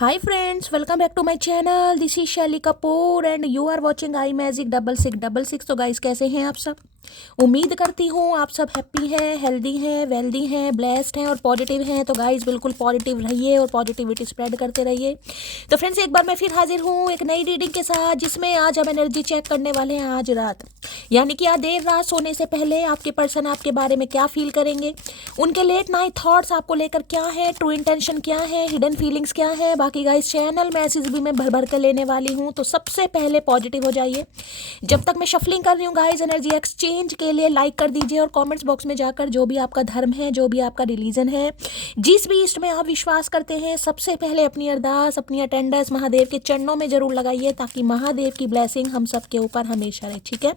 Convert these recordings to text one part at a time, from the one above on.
Hi friends, welcome back to my channel. This is Shelly Kapoor and you are watching I magic 6666। तो guys कैसे हैं आप सब? उम्मीद करती हूँ आप सब हैप्पी हैं, हेल्दी हैं, वेल्दी हैं, ब्लेस्ड हैं और पॉजिटिव हैं। तो गाइस बिल्कुल पॉजिटिव रहिए और पॉजिटिविटी स्प्रेड करते रहिए। तो फ्रेंड्स एक बार मैं फिर हाजिर हूँ एक नई रीडिंग के साथ, जिसमें आज हम एनर्जी चेक करने वाले हैं आज रात, यानी कि आज देर रात सोने से पहले आपके पर्सन आपके बारे में क्या फील करेंगे, उनके लेट नाइट थॉट्स आपको लेकर क्या है, ट्रू इंटेंशन क्या है, हिडन फीलिंग्स क्या है। बाकी गाइस चैनल मैसेज भी मैं भर भर कर लेने वाली हूँ, तो सबसे पहले पॉजिटिव हो जाइए। जब तक मैं शफलिंग कर रही हूँ गाइस, एनर्जी एक्सचेंज के लिए लाइक कर दीजिए और कमेंट्स बॉक्स में जाकर जो भी आपका धर्म है, जो भी आपका रिलीजन है, जिस भी इष्ट में आप विश्वास करते हैं, सबसे पहले अपनी अरदास, अपनी अटेंडेंस महादेव के चरणों में जरूर लगाइए, ताकि महादेव की ब्लेसिंग हम सबके ऊपर हमेशा रहे। ठीक है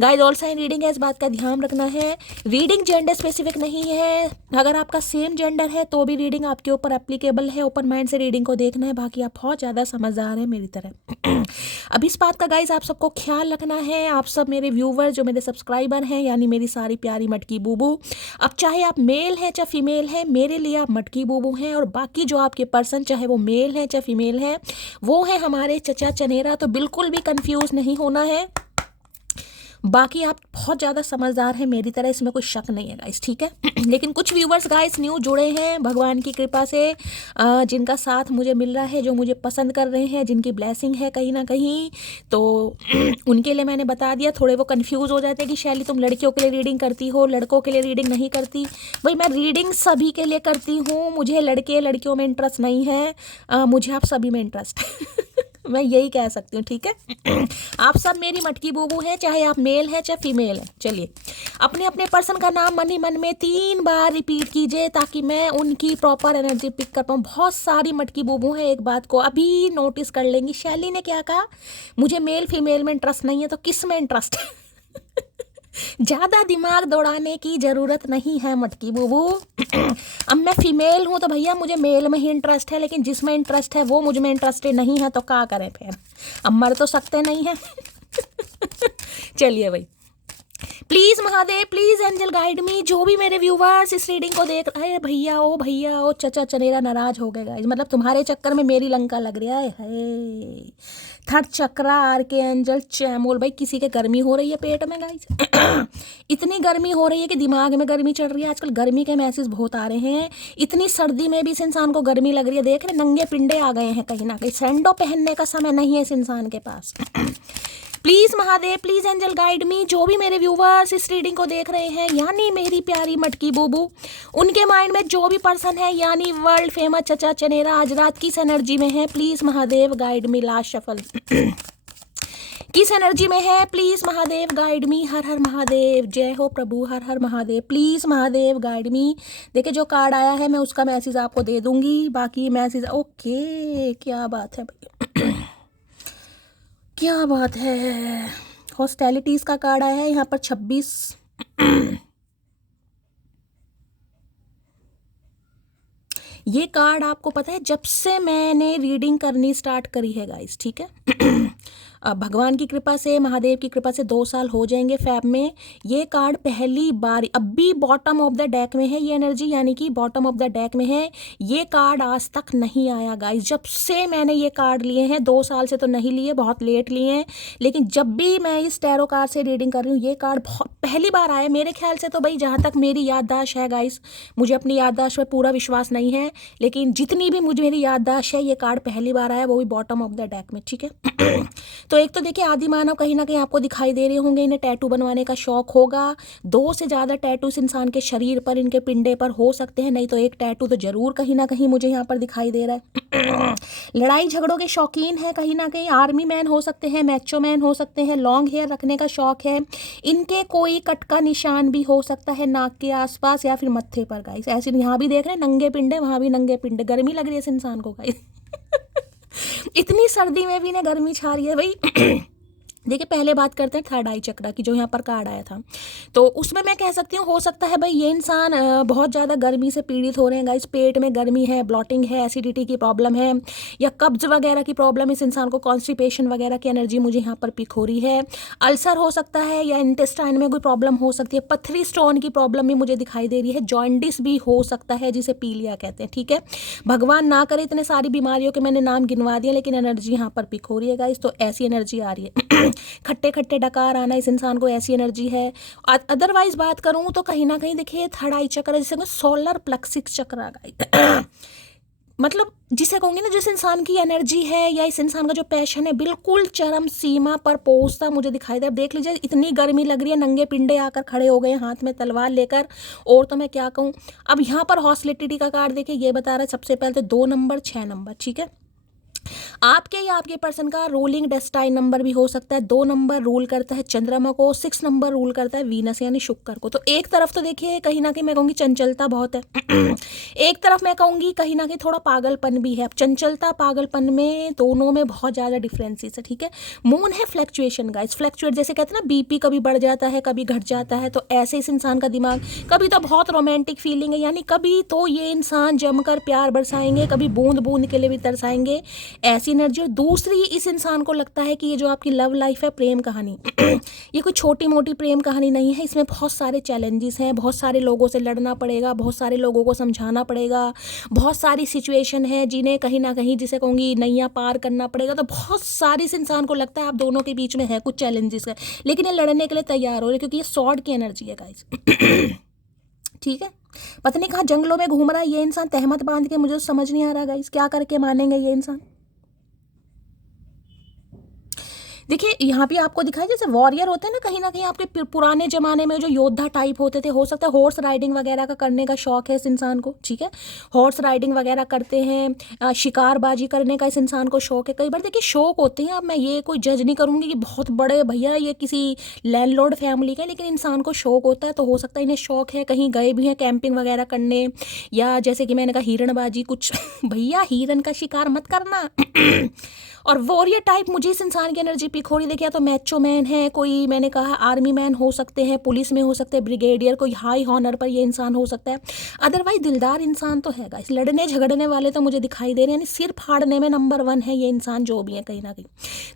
गाइस, ऑल साइन रीडिंग है, इस बात का ध्यान रखना है। रीडिंग जेंडर स्पेसिफिक नहीं है। अगर आपका सेम जेंडर है तो भी रीडिंग आपके ऊपर एप्लीकेबल है। ओपन माइंड से रीडिंग को देखना है। बाकी आप बहुत ज़्यादा समझदार हैं मेरी तरह। अब इस बात का गाइस आप सबको ख्याल रखना है। आप सब मेरे व्यूवर, जो मेरे सब्सक्राइबर हैं, यानी मेरी सारी प्यारी मटकी बूबू, अब चाहे आप मेल हैं चाहे फीमेल हैं, मेरे लिए आप मटकी बूबू हैं। और बाकी जो आपके पर्सन, चाहे वो मेल हैं चाहे फीमेल हैं, वो है हमारे चचा चनेरा। तो बिल्कुल भी कंफ्यूज नहीं होना है। बाकी आप बहुत ज़्यादा समझदार हैं मेरी तरह, इसमें कोई शक नहीं है गाइस। ठीक है लेकिन कुछ व्यूवर्स गाइस न्यू जुड़े हैं भगवान की कृपा से, जिनका साथ मुझे मिल रहा है, जो मुझे पसंद कर रहे हैं, जिनकी ब्लेसिंग है कहीं ना कहीं, तो उनके लिए मैंने बता दिया। थोड़े वो कंफ्यूज हो जाते हैं कि शैली तुम लड़कियों के लिए रीडिंग करती हो, लड़कों के लिए रीडिंग नहीं करती। भाई मैं रीडिंग सभी के लिए करती हूँ। मुझे लड़के लड़कियों में इंटरेस्ट नहीं है, मुझे आप सभी में इंटरेस्ट है। मैं यही कह सकती हूँ। ठीक है आप सब मेरी मटकी बूबू हैं, चाहे आप मेल हैं चाहे फीमेल हैं। चलिए अपने अपने पर्सन का नाम मन ही मन में 3 बार रिपीट कीजिए, ताकि मैं उनकी प्रॉपर एनर्जी पिक कर पाऊँ। बहुत सारी मटकी बूबू हैं, एक बात को अभी नोटिस कर लेंगी, शैली ने क्या कहा, मुझे मेल फीमेल में इंटरेस्ट नहीं है, तो किस में इंटरेस्ट है? ज़्यादा दिमाग दौड़ाने की ज़रूरत नहीं है मटकी बूबू। अब मैं फीमेल हूँ तो भैया मुझे मेल में ही इंटरेस्ट है, लेकिन जिसमें इंटरेस्ट है वो मुझ में इंटरेस्टेड नहीं है, तो क्या करें फिर? अब मर तो सकते नहीं हैं। चलिए भाई, please Mahadev, please angel guide me. जो भी मेरे व्यूवर्स इस रीडिंग को देख रहे हैं, भैया ओ चचा चनेरा नाराज हो गए गाइस। मतलब तुम्हारे चक्कर में मेरी लंका लग रहा है। थर्ड चक्रा आर के एंजल चैमोल। भाई किसी के गर्मी हो रही है पेट में गाइस। इतनी गर्मी हो रही है कि दिमाग में गर्मी चढ़ रही है। आजकल गर्मी के मैसेज बहुत आ रहे हैं। इतनी सर्दी में भी इस इंसान को गर्मी लग रही है। देख रहे नंगे पिंडे आ गए हैं कहीं ना कहीं। सैंडो पहनने का समय नहीं है इस इंसान के पास। Please Mahadev, please angel guide me. जो भी मेरे व्यूवर्स इस रीडिंग को देख रहे हैं, यानी मेरी प्यारी मटकी बूबू, उनके माइंड में जो भी पर्सन है, यानी वर्ल्ड फेमस चचा चनेरा, आज रात किस एनर्जी में है, please Mahadev guide me. Last shuffle किस एनर्जी में है, प्लीज महादेव गाइड मी। हर हर महादेव, जय हो प्रभु, हर हर Mahadev. Please Mahadev guide me. देखिए जो कार्ड आया है मैं उसका मैसेज आपको दे दूंगी। बाकी मैसेज ओके, क्या बात है भाई, क्या बात है। हॉस्टैलिटीज का कार्ड आया है यहाँ पर 26। ये कार्ड आपको पता है जब से मैंने रीडिंग करनी स्टार्ट करी है गाइस, ठीक है। अब भगवान की कृपा से, महादेव की कृपा से 2 साल हो जाएंगे फैब में। ये कार्ड पहली बार, अभी बॉटम ऑफ द डेक में है ये एनर्जी, यानी कि बॉटम ऑफ द डेक में है। ये कार्ड आज तक नहीं आया गाइस। जब से मैंने ये कार्ड लिए हैं, 2 साल से तो नहीं लिए, बहुत लेट लिए हैं, लेकिन जब भी मैं इस टैरो कार्ड से रीडिंग कर रही हूँ, ये कार्ड बहुत पहली बार आया मेरे ख्याल से। तो भाई जहाँ तक मेरी याददाश्त है गाइस, मुझे अपनी याददाश्त पर पूरा विश्वास नहीं है, लेकिन जितनी भी मुझे मेरी याददाश्त है, ये कार्ड पहली बार आया, वो भी बॉटम ऑफ द डेक में। ठीक है तो एक तो देखिए आदि मानव कहीं ना कहीं आपको दिखाई दे रहे होंगे। इन्हें टैटू बनवाने का शौक होगा। 2 से ज़्यादा टैटू इस इंसान के शरीर पर, इनके पिंडे पर हो सकते हैं, नहीं तो एक टैटू तो जरूर कहीं ना कहीं मुझे यहाँ पर दिखाई दे रहा है। लड़ाई झगड़ों के शौकीन है कहीं ना कहीं। आर्मी मैन हो सकते हैं, मैचो मैन हो सकते हैं, लॉन्ग हेयर रखने का शौक है इनके। कोई कट का निशान भी हो सकता है नाक के आसपास या फिर मत्थे पर गाइस। ऐसे यहाँ भी देख रहे हैं नंगे पिंडे, वहाँ भी नंगे पिंडे। गर्मी लग रही है इस इंसान को गाइस। इतनी सर्दी में भी इन्हें गर्मी छा रही है भाई। देखिए पहले बात करते हैं थर्ड आई चक्र की, जो यहाँ पर कार्ड आया था। तो उसमें मैं कह सकती हूँ हो सकता है भाई ये इंसान बहुत ज़्यादा गर्मी से पीड़ित हो रहे हैं गाइस, पेट में गर्मी है, ब्लॉटिंग है, एसिडिटी की प्रॉब्लम है, या कब्ज वगैरह की प्रॉब्लम, इस इंसान को कॉन्स्टिपेशन वगैरह की एनर्जी मुझे यहाँ पर पिक हो रही है। अल्सर हो सकता है, या इंटेस्टाइन में कोई प्रॉब्लम हो सकती है, पथरी स्टोन की प्रॉब्लम भी मुझे दिखाई दे रही है, जॉइंटिस भी हो सकता है जिसे पीलिया कहते हैं। ठीक है, भगवान ना करे इतने सारी बीमारियों के मैंने नाम गिनवा दिए, लेकिन एनर्जी यहाँ पर पिक हो रही है गाइस। तो ऐसी एनर्जी आ रही है खट्टे खट्टे डकार आना, इस इंसान को ऐसी एनर्जी है। अदरवाइज बात करूं तो कहीं ना कहीं देखिए थर्ड आई चक्र जिसे सोलर प्लेक्सिस चक्र आ गई मतलब जिसे कहूँगी ना, जिस इंसान की एनर्जी है या इस इंसान का जो पैशन है बिल्कुल चरम सीमा पर पहुंचता मुझे दिखाई दे। अब देख लीजिए इतनी गर्मी लग रही है, नंगे पिंडे आकर खड़े हो गए हाथ में तलवार लेकर, और तो मैं क्या कहूँ। अब यहाँ पर हॉस्टिलिटी का कार्ड देखिए, ये बता रहा है सबसे पहले तो 2 नंबर 6 नंबर। ठीक है, आपके या आपके पर्सन का रूलिंग डेस्टाइन नंबर भी हो सकता है। 2 नंबर रूल करता है चंद्रमा को, 6 नंबर रूल करता है वीनस यानी शुक्र को। तो एक तरफ तो देखिए कहीं ना कहीं मैं कहूँगी चंचलता बहुत है एक तरफ मैं कहूँगी कहीं ना कहीं थोड़ा पागलपन भी है। अब चंचलता पागलपन में दोनों में बहुत ज़्यादा डिफरेंसेस है। ठीक है, मून है फ्लैक्चुएशन गाइस, फ्लैक्चुएट जैसे कहते हैं ना, बीपी कभी बढ़ जाता है कभी घट जाता है। तो ऐसे इस इंसान का दिमाग, कभी तो बहुत रोमांटिक फीलिंग है, यानी कभी तो ये इंसान जमकर प्यार बरसाएंगे, कभी बूंद बूंद के लिए भी तरसाएंगे, ऐसी एनर्जी। और दूसरी, इस इंसान को लगता है कि ये जो आपकी लव लाइफ है, प्रेम कहानी ये कोई छोटी मोटी प्रेम कहानी नहीं है, इसमें बहुत सारे चैलेंजेस हैं, बहुत सारे लोगों से लड़ना पड़ेगा, बहुत सारे लोगों को समझाना पड़ेगा, बहुत सारी सिचुएशन है जिन्हें कहीं ना कहीं जिसे कहूँगी नैया पार करना पड़ेगा। तो बहुत सारी इस इंसान को लगता है आप दोनों के बीच में है कुछ चैलेंजेस है, लेकिन ये लड़ने के लिए तैयार हो रहे, क्योंकि ये सॉर्ड की एनर्जी है गाइस ठीक है, पता नहीं कहाँ जंगलों में घूम रहा है ये इंसान तहमत बांध के, मुझे तो समझ नहीं आ रहा गाइस क्या करके मानेंगे ये इंसान। देखिए यहाँ पे आपको दिखाई जैसे वॉरियर होते हैं ना कहीं आपके पुराने ज़माने में जो योद्धा टाइप होते थे, हो सकता है हॉर्स राइडिंग वगैरह का करने का शौक है इस इंसान को। ठीक है, हॉर्स राइडिंग वगैरह करते हैं, शिकारबाजी करने का इस इंसान को शौक है। कई बार देखिए शौक होते हैं, अब मैं ये कोई जज नहीं करूँगी कि बहुत बड़े भैया ये किसी लैंडलॉर्ड फैमिली के, लेकिन इंसान को शौक होता है, तो हो सकता है इन्हें शौक है, कहीं गए भी हैं कैंपिंग वगैरह करने, या जैसे कि मैंने कहा हिरणबाजी कुछ भैया हिरन का शिकार मत करना और वॉरियर टाइप मुझे इस इंसान की एनर्जी पिक हो रही। देखिए तो मैचो मैन है, कोई मैंने कहा आर्मी मैन हो सकते हैं, पुलिस में हो सकते हैं, ब्रिगेडियर, कोई हाई हॉनर पर ये इंसान हो सकता है। अदरवाइज दिलदार इंसान तो है गाइस, लड़ने झगड़ने वाले तो मुझे दिखाई दे रहे हैं, यानी सिर फाड़ने में नंबर 1 है ये इंसान जो भी है कहीं ना कहीं।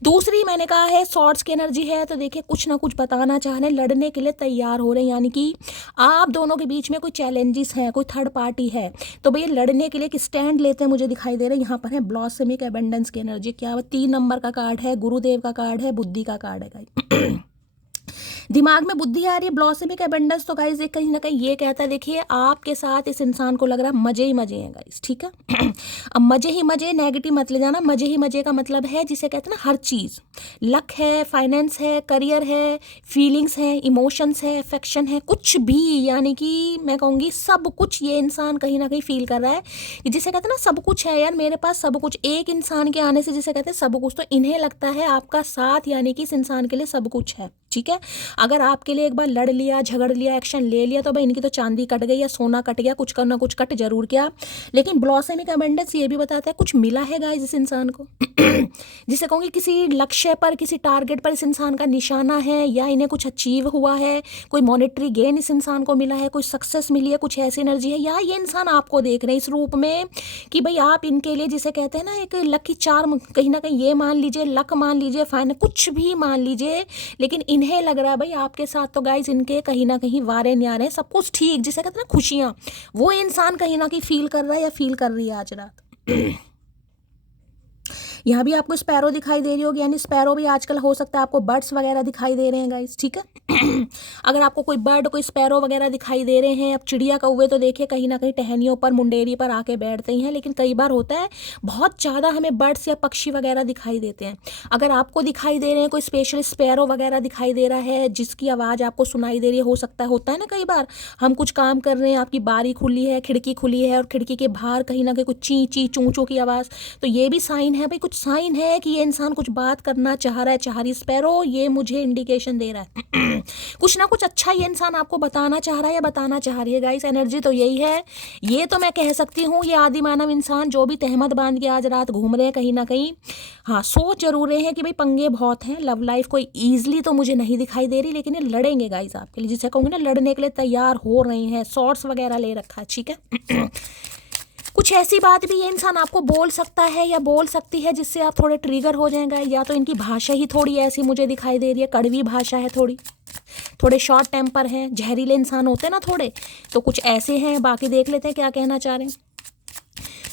दूसरी मैंने कहा है सॉर्ड्स की एनर्जी है, तो देखिए कुछ ना कुछ बताना चाह रहे हैं, लड़ने के लिए तैयार हो रहे हैं, यानी कि आप दोनों के बीच में कोई चैलेंजेस हैं, कोई थर्ड पार्टी है, तो भैया लड़ने के लिए एक स्टैंड लेते हैं मुझे दिखाई दे रहे हैं। यहाँ पर है ब्लॉसमिक एबंडेंस की एनर्जी, क्या 3 नंबर का कार्ड है, गुरुदेव का कार्ड है, बुद्धि का कार्ड है गाइस दिमाग में बुद्धि आ रही है, ब्लॉसमिक एबंडेंस, तो गाइस कहीं ना कहीं ये कहता है देखिए आपके साथ इस इंसान को लग रहा है मजे ही मजे हैं गाइस। ठीक है अब मजे ही मजे, नेगेटिव मत ले जाना, मजे ही मजे का मतलब है जिसे कहते हैं ना हर चीज़, लक है, फाइनेंस है, करियर है, फीलिंग्स है, इमोशंस है, अफेक्शन है, कुछ भी, यानी कि मैं कहूँगी सब कुछ ये इंसान कहीं ना कहीं फील कर रहा है कि जिसे कहते हैं ना सब कुछ है यार मेरे पास, सब कुछ एक इंसान के आने से जिसे कहते हैं सब कुछ, तो इन्हें लगता है आपका साथ यानी कि इस इंसान के लिए सब कुछ है। ठीक है, अगर आपके लिए एक बार लड़ लिया, झगड़ लिया, एक्शन ले लिया, तो भाई इनकी तो चांदी कट गई या सोना कट गया, कुछ करना कुछ कट जरूर किया। लेकिन ब्लॉसमिक एबंडेंस ये भी बताता है कुछ मिला है गाइस इस इंसान को जिसे कहूँगी किसी लक्ष्य पर, किसी टारगेट पर इस इंसान का निशाना है, या इन्हें कुछ अचीव हुआ है, कोई मॉनेटरी गेन इस इंसान को मिला है, कोई सक्सेस मिली है, कुछ ऐसी एनर्जी है, या ये इंसान आपको देख रहे हैं इस रूप में कि भाई आप इनके लिए जिसे कहते हैं ना एक लकी चार्म, कहीं ना कहीं ये मान लीजिए, लक मान लीजिए, फाइन कुछ भी मान लीजिए, लेकिन इन्हें लग रहा है भाई आपके साथ तो गाइस इनके कहीं ना कहीं वारे न्यारे सब कुछ ठीक, जिसे कहते हैं ना खुशियाँ, वो इंसान कहीं ना कहीं फील कर रहा है या फील कर रही है आज रात यहाँ भी आपको स्पैरो दिखाई दे रही होगी, यानी स्पैरो भी आजकल हो सकता है आपको बर्ड्स वगैरह दिखाई दे रहे हैं गाइस। ठीक है अगर आपको कोई बर्ड, कोई स्पैरो वगैरह दिखाई दे रहे हैं, अब चिड़िया कौवे तो देखिए कहीं ना कहीं टहनियों पर, मुंडेरी पर आके बैठते ही हैं, लेकिन कई बार होता है बहुत ज़्यादा हमें बर्ड्स या पक्षी वगैरह दिखाई देते हैं। अगर आपको दिखाई दे रहे हैं कोई स्पेशल स्पैरो वगैरह दिखाई दे रहा है जिसकी आवाज़ आपको सुनाई दे रही है, हो सकता है होता है ना कई बार हम कुछ काम कर रहे हैं, आपकी बारी खुली है, खिड़की खुली है, और खिड़की के बाहर कहीं ना कहीं कुछ ची ची चूं चूं की आवाज़, तो ये भी साइन है भाई, कुछ साइन है कि ये इंसान कुछ बात करना चाह रहा है, स्पैरो ये मुझे इंडिकेशन दे रहा है कुछ ना कुछ अच्छा ये इंसान आपको बताना चाह रहा है या बताना चाह रही है गाइस। एनर्जी तो यही है। ये तो मैं कह सकती हूँ ये आदि मानव इंसान जो भी तहमत बांध के आज रात घूम रहे हैं कहीं ना कहीं, हाँ सोच जरूर रहे हैं कि भाई पंगे बहुत हैं, लव लाइफ कोई ईजिली तो मुझे नहीं दिखाई दे रही, लेकिन ये लड़ेंगे गाइस आपके लिए, जिसे कहूँगी ना लड़ने के लिए तैयार हो रहे हैं, शॉर्ट्स वगैरह ले रखा है, ठीक है। कुछ ऐसी बात भी ये इंसान आपको बोल सकता है या बोल सकती है जिससे आप थोड़े ट्रिगर हो जाएंगे, या तो इनकी भाषा ही थोड़ी ऐसी मुझे दिखाई दे रही है, कड़वी भाषा है थोड़े शॉर्ट टेम्पर हैं, जहरीले इंसान होते हैं ना थोड़े, तो कुछ ऐसे हैं। बाकी देख लेते हैं क्या कहना चाह रहे हैं।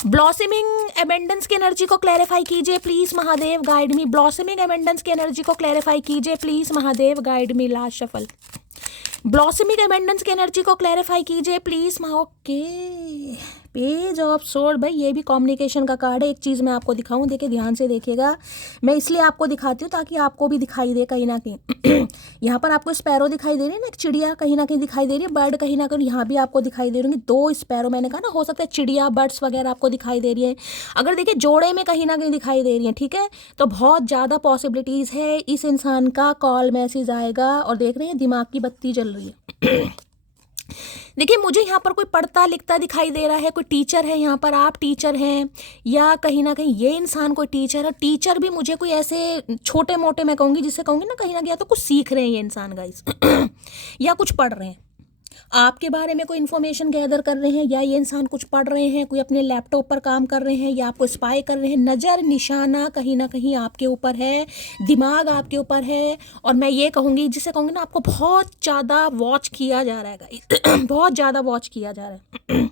ब्लॉसमिंग एबेंडेंस की एनर्जी को क्लैरिफाई कीजिए please Mahadev guide me. Blossoming abundance की एनर्जी को क्लैरिफाई कीजिए please Mahadev guide me. Last shuffle. Blossoming abundance की एनर्जी को क्लैरिफाई कीजिए please. Okay, page of sword, भाई ये भी कम्युनिकेशन का कार्ड है। एक चीज़ मैं आपको दिखाऊं, देखिए ध्यान से देखिएगा, मैं इसलिए आपको दिखाती हूँ ताकि आपको भी दिखाई दे कहीं ना कहीं। यहाँ पर आपको स्पैरो दिखाई दे रही है ना, एक चिड़िया कहीं ना कहीं दिखाई दे रही है, बर्ड कहीं ना कहीं यहाँ भी आपको दिखाई दे रही होंगी, 2 स्पैरो, मैंने कहा ना हो सकता है चिड़िया बर्ड्स वगैरह आपको दिखाई दे रही है। अगर देखिए जोड़े में कहीं ना कहीं दिखाई दे रही है, ठीक है, तो बहुत ज़्यादा पॉसिबिलिटीज़ है इस इंसान का कॉल मैसेज आएगा। और देख रहे हैं दिमाग की बत्ती जल रही है। देखिए मुझे यहाँ पर कोई पढ़ता लिखता दिखाई दे रहा है, कोई टीचर है यहाँ पर, आप टीचर हैं या कहीं ना कहीं ये इंसान कोई टीचर है। टीचर भी मुझे कोई ऐसे छोटे मोटे मैं कहूँगी, जिससे कहूँगी ना कहीं ना कहीं, या तो कुछ सीख रहे हैं ये इंसान गाइस या कुछ पढ़ रहे हैं, आपके बारे में कोई इन्फॉर्मेशन गैदर कर रहे हैं, या ये इंसान कुछ पढ़ रहे हैं, कोई अपने लैपटॉप पर काम कर रहे हैं, या आपको स्पाई कर रहे हैं। नज़र निशाना कहीं ना कहीं आपके ऊपर है, दिमाग आपके ऊपर है, और मैं ये कहूँगी जिसे कहूँगी ना आपको बहुत ज़्यादा वॉच किया जा रहा है गाइस। बहुत ज़्यादा वॉच किया जा रहा है।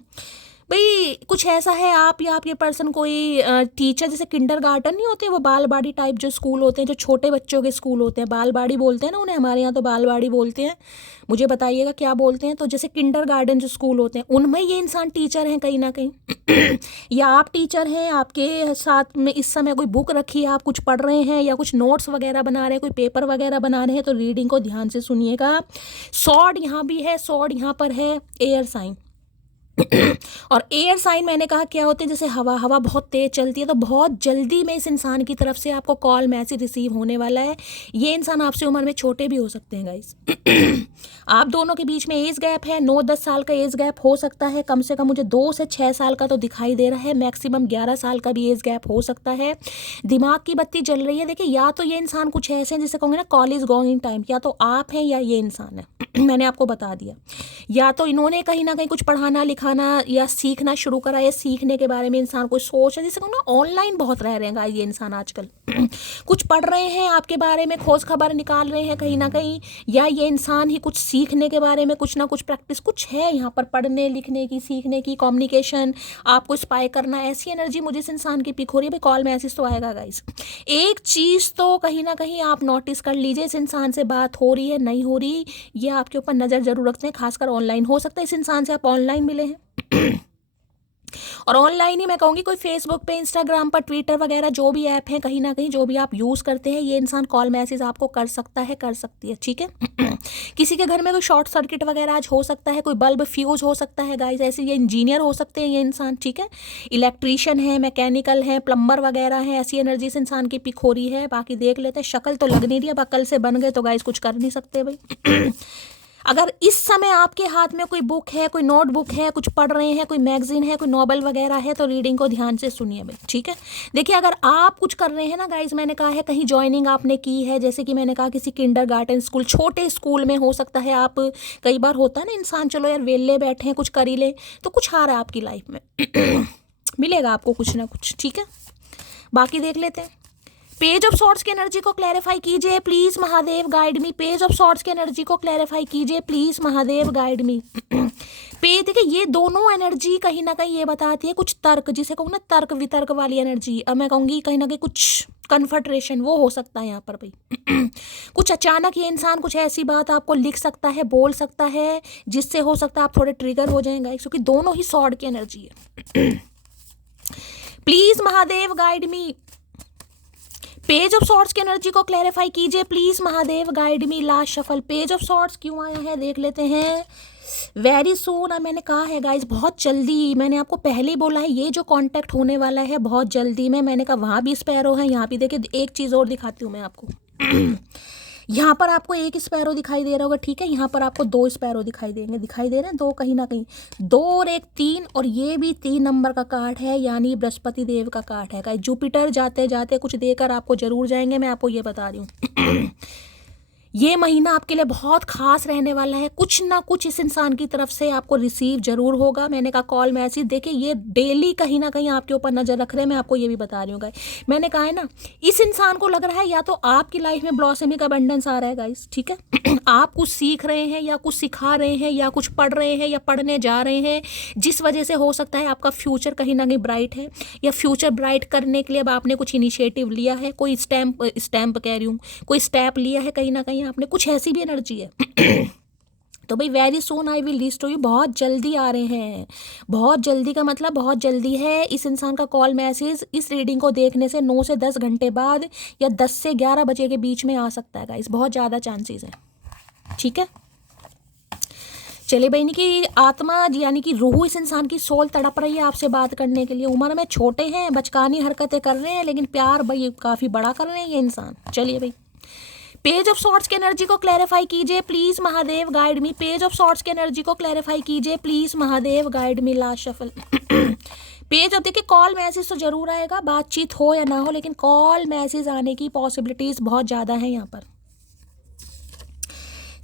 भाई कुछ ऐसा है, आप या आपके पर्सन कोई टीचर, जैसे किंडरगार्टन नहीं होते वो बालवाड़ी टाइप जो स्कूल होते हैं, जो छोटे बच्चों के स्कूल होते हैं, बालवाड़ी बोलते हैं ना उन्हें, हमारे यहाँ तो बालवाड़ी बोलते हैं, मुझे बताइएगा क्या बोलते हैं। तो जैसे किंडरगार्टन जो स्कूल होते हैं उनमें ये इंसान टीचर हैं कहीं ना कहीं। या आप टीचर हैं, आपके साथ में इस समय कोई बुक रखी है, आप कुछ पढ़ रहे हैं या कुछ नोट्स वगैरह बना रहे हैं, कोई पेपर वगैरह बना रहे हैं, तो रीडिंग को ध्यान से सुनिएगा। सॉर्ड यहाँ भी है, सॉर्ड यहाँ पर है, एयर साइन। और एयर साइन मैंने कहा क्या होते हैं, जैसे हवा बहुत तेज चलती है, तो बहुत जल्दी में इस इंसान की तरफ से आपको कॉल मैसेज रिसीव होने वाला है। ये इंसान आपसे उम्र में छोटे भी हो सकते हैं गाइस। आप दोनों के बीच में एज गैप है, 9-10 साल का एज गैप हो सकता है, कम से कम मुझे 2 से 6 साल का तो दिखाई दे रहा है, मैक्सिमम 11 साल का भी एज गैप हो सकता है। दिमाग की बत्ती जल रही है। देखिए या तो ये इंसान कुछ ऐसे हैं जिसे कहूँगे ना कॉलेज गोइंग टाइम, या तो आप हैं या ये इंसान है। मैंने आपको बता दिया, या तो इन्होंने कहीं ना कहीं कुछ पढ़ाना लिखाना या सीखना शुरू करा है, सीखने के बारे में इंसान कोई सोच है, जैसे कहूँ ना ऑनलाइन बहुत रह रहे हैं ये इंसान आजकल। कुछ पढ़ रहे हैं आपके बारे में, खोज खबर निकाल रहे हैं कहीं ना कहीं, या ये इंसान ही कुछ सीखने के बारे में कुछ ना कुछ प्रैक्टिस कुछ है यहाँ पर, पढ़ने लिखने की, सीखने की, कम्युनिकेशन, आपको स्पाई करना, ऐसी एनर्जी मुझे इस इंसान की पिक हो रही है। भाई कॉल मैसेज तो आएगा गाइस। एक चीज़ तो कहीं ना कहीं आप नोटिस कर लीजिए, इस इंसान से बात हो रही है नहीं हो रही, ये आपके ऊपर नज़र जरूर रखते हैं, खासकर ऑनलाइन। हो सकता है इस इंसान से आप ऑनलाइन मिले हैं और ऑनलाइन ही मैं कहूँगी कोई फेसबुक पे, इंस्टाग्राम पर, ट्विटर वगैरह जो भी ऐप हैं कहीं ना कहीं जो भी आप यूज़ करते हैं, ये इंसान कॉल मैसेज आपको कर सकता है, कर सकती है, ठीक है। किसी के घर में कोई शॉर्ट सर्किट वगैरह आज हो सकता है, कोई बल्ब फ्यूज हो सकता है गाइस, ऐसे ये इंजीनियर हो सकते हैं ये इंसान, ठीक है, इलेक्ट्रीशियन है, मैकेनिकल है, प्लम्बर वगैरह है, ऐसी एनर्जी से इंसान की पिक हो रही है। बाकी देख लेते हैं, शक्ल तो लग नहीं रही है, अकल से बन गए तो गाइस कुछ कर नहीं सकते भाई। अगर इस समय आपके हाथ में कोई बुक है, कोई नोटबुक है, कुछ पढ़ रहे हैं, कोई मैगजीन है, कोई नॉवल वगैरह है, तो रीडिंग को ध्यान से सुनिए भाई, ठीक है। देखिए अगर आप कुछ कर रहे हैं ना गाइस, मैंने कहा है कहीं ज्वाइनिंग आपने की है, जैसे कि मैंने कहा किसी किंडरगार्टन स्कूल, छोटे स्कूल में हो सकता है आप, कई बार होता है ना इंसान चलो यार वेले बैठे हैं कुछ कर ही ले, तो कुछ आ रहा है आपकी लाइफ में। मिलेगा आपको कुछ ना कुछ, ठीक है। बाकी देख लेते हैं। पेज ऑफ सॉर्ट्स की एनर्जी को क्लैरिफाई कीजिए please Mahadev guide me. Page of swords की एनर्जी को क्लैरिफाई कीजिए प्लीज महादेव गाइड मी। देखिए ये दोनों एनर्जी कहीं ना कहीं ये बताती है कुछ तर्क, जिसे कहूँ ना तर्क वितर्क वाली एनर्जी, अब मैं कहूँगी कहीं ना कहीं कुछ कन्फर्ट्रेशन वो हो सकता है यहाँ पर भाई। कुछ अचानक ये इंसान कुछ ऐसी बात आपको लिख सकता है, बोल सकता है, जिससे हो सकता है आप थोड़े ट्रिगर हो जाएंगे, क्योंकि दोनों ही सॉर्ड की एनर्जी है। Please Mahadev guide me. Page of swords की एनर्जी को क्लैरिफाई कीजिए please Mahadev guide me. Last shuffle. Page of swords क्यों आया है देख लेते हैं। वेरी सून, मैंने कहा है गाइस बहुत जल्दी, मैंने आपको पहले ही बोला है ये जो कांटेक्ट होने वाला है बहुत जल्दी में। मैंने कहा वहाँ भी स्पैरो है, यहाँ भी देखिए एक चीज़ और दिखाती हूँ मैं आपको। यहाँ पर आपको एक स्पैरो दिखाई दे रहा होगा, ठीक है। यहाँ पर आपको 2 स्पैरो दिखाई देंगे, दिखाई दे रहे हैं 2 कहीं ना कहीं, 2 और 1 3, और ये भी 3 नंबर का कार्ड है, यानी बृहस्पति देव का कार्ड है गाइस। जुपिटर जाते जाते कुछ देकर आपको जरूर जाएंगे, मैं आपको ये बता रही हूँ। ये महीना आपके लिए बहुत खास रहने वाला है, कुछ ना कुछ इस इंसान की तरफ से आपको रिसीव जरूर होगा। मैंने कहा कॉल मैसेज, देखिए ये डेली कहीं ना कहीं आपके ऊपर नजर रख रहे हैं, मैं आपको ये भी बता रही हूँ गाइस। मैंने कहा है ना, इस इंसान को लग रहा है या तो आपकी लाइफ में ब्लॉसमिंग अबंडेंस आ रहा है गाइस, ठीक है। आप कुछ सीख रहे हैं या कुछ सिखा रहे हैं या कुछ पढ़ रहे हैं या पढ़ने जा रहे हैं, जिस वजह से हो सकता है आपका फ्यूचर कहीं ना कहीं ब्राइट है, या फ्यूचर ब्राइट करने के लिए अब आपने कुछ इनिशिएटिव लिया है, कोई स्टैम्प कह रही हूँ, कोई स्टेप लिया है कहीं ना कहीं आपने, कुछ ऐसी भी एनर्जी है। तो भाई very soon I will reach to you, बहुत जल्दी आ रहे हैं, बहुत जल्दी का मतलब बहुत जल्दी है। इस इंसान का कॉल मैसेज इस रीडिंग को देखने से 9 से 10 घंटे बाद या 10 से 11 बजे के बीच में आ सकता है गाइस, बहुत ज़्यादा चांसेस हैं, ठीक है। चलिए बहनी की आत्मा यानी कि रूह, इस इंसान की सोल तड़प रही है आपसे बात करने के लिए। उम्र में छोटे हैं, बचकानी हरकतें कर रहे हैं, लेकिन प्यार भाई काफ़ी बड़ा कर रहे हैं ये इंसान। चलिए भाई, पेज ऑफ सॉर्ट्स की एनर्जी को क्लैरिफाई कीजिए please Mahadev, guide me. Page of swords की एनर्जी को क्लैरिफाई कीजिए please Mahadev, guide me. Last shuffle. Page of, देखिए कॉल मैसेज तो जरूर आएगा, बातचीत हो या ना हो, लेकिन कॉल मैसेज आने की पॉसिबिलिटीज बहुत ज़्यादा है यहाँ पर।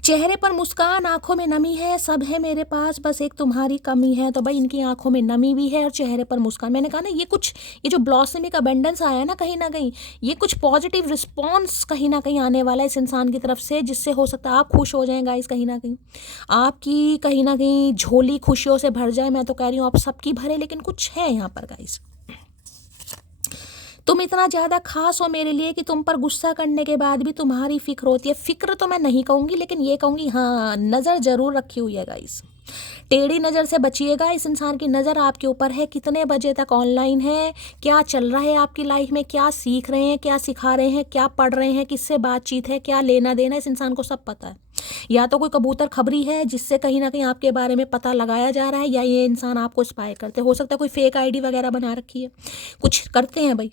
चेहरे पर मुस्कान, आंखों में नमी है, सब है मेरे पास, बस एक तुम्हारी कमी है। तो भाई इनकी आंखों में नमी भी है और चेहरे पर मुस्कान। मैंने कहा ना, ये कुछ, ये जो ब्लॉसमिंग अबंडेंस आया है ना कहीं, ये कुछ पॉजिटिव रिस्पॉन्स कहीं ना कहीं आने वाला है इस इंसान की तरफ से, जिससे हो सकता है आप खुश हो जाएं गाइस, कहीं ना कहीं आपकी कहीं ना कहीं झोली खुशियों से भर जाए। मैं तो कह रही हूँ आप सबकी भरे, लेकिन कुछ है यहाँ पर गाइस, तुम इतना ज़्यादा खास हो मेरे लिए कि तुम पर गुस्सा करने के बाद भी तुम्हारी फिक्र होती है। फिक्र तो मैं नहीं कहूँगी, लेकिन ये कहूँगी हाँ, नज़र ज़रूर रखी हुई है गाइस। टेढ़ी नज़र से बचिएगा, इस इंसान की नज़र आपके ऊपर है, कितने बजे तक ऑनलाइन है, क्या चल रहा है आपकी लाइफ में, क्या सीख रहे हैं, क्या सिखा रहे हैं, क्या पढ़ रहे हैं, किससे बातचीत है, क्या लेना देना, इस इंसान को सब पता है। या तो कोई कबूतर खबरी है जिससे कहीं ना कहीं आपके बारे में पता लगाया जा रहा है, या ये इंसान आपको स्पाई करते, हो सकता है कोई फेक आईडी वगैरह बना रखी है, कुछ करते हैं भाई।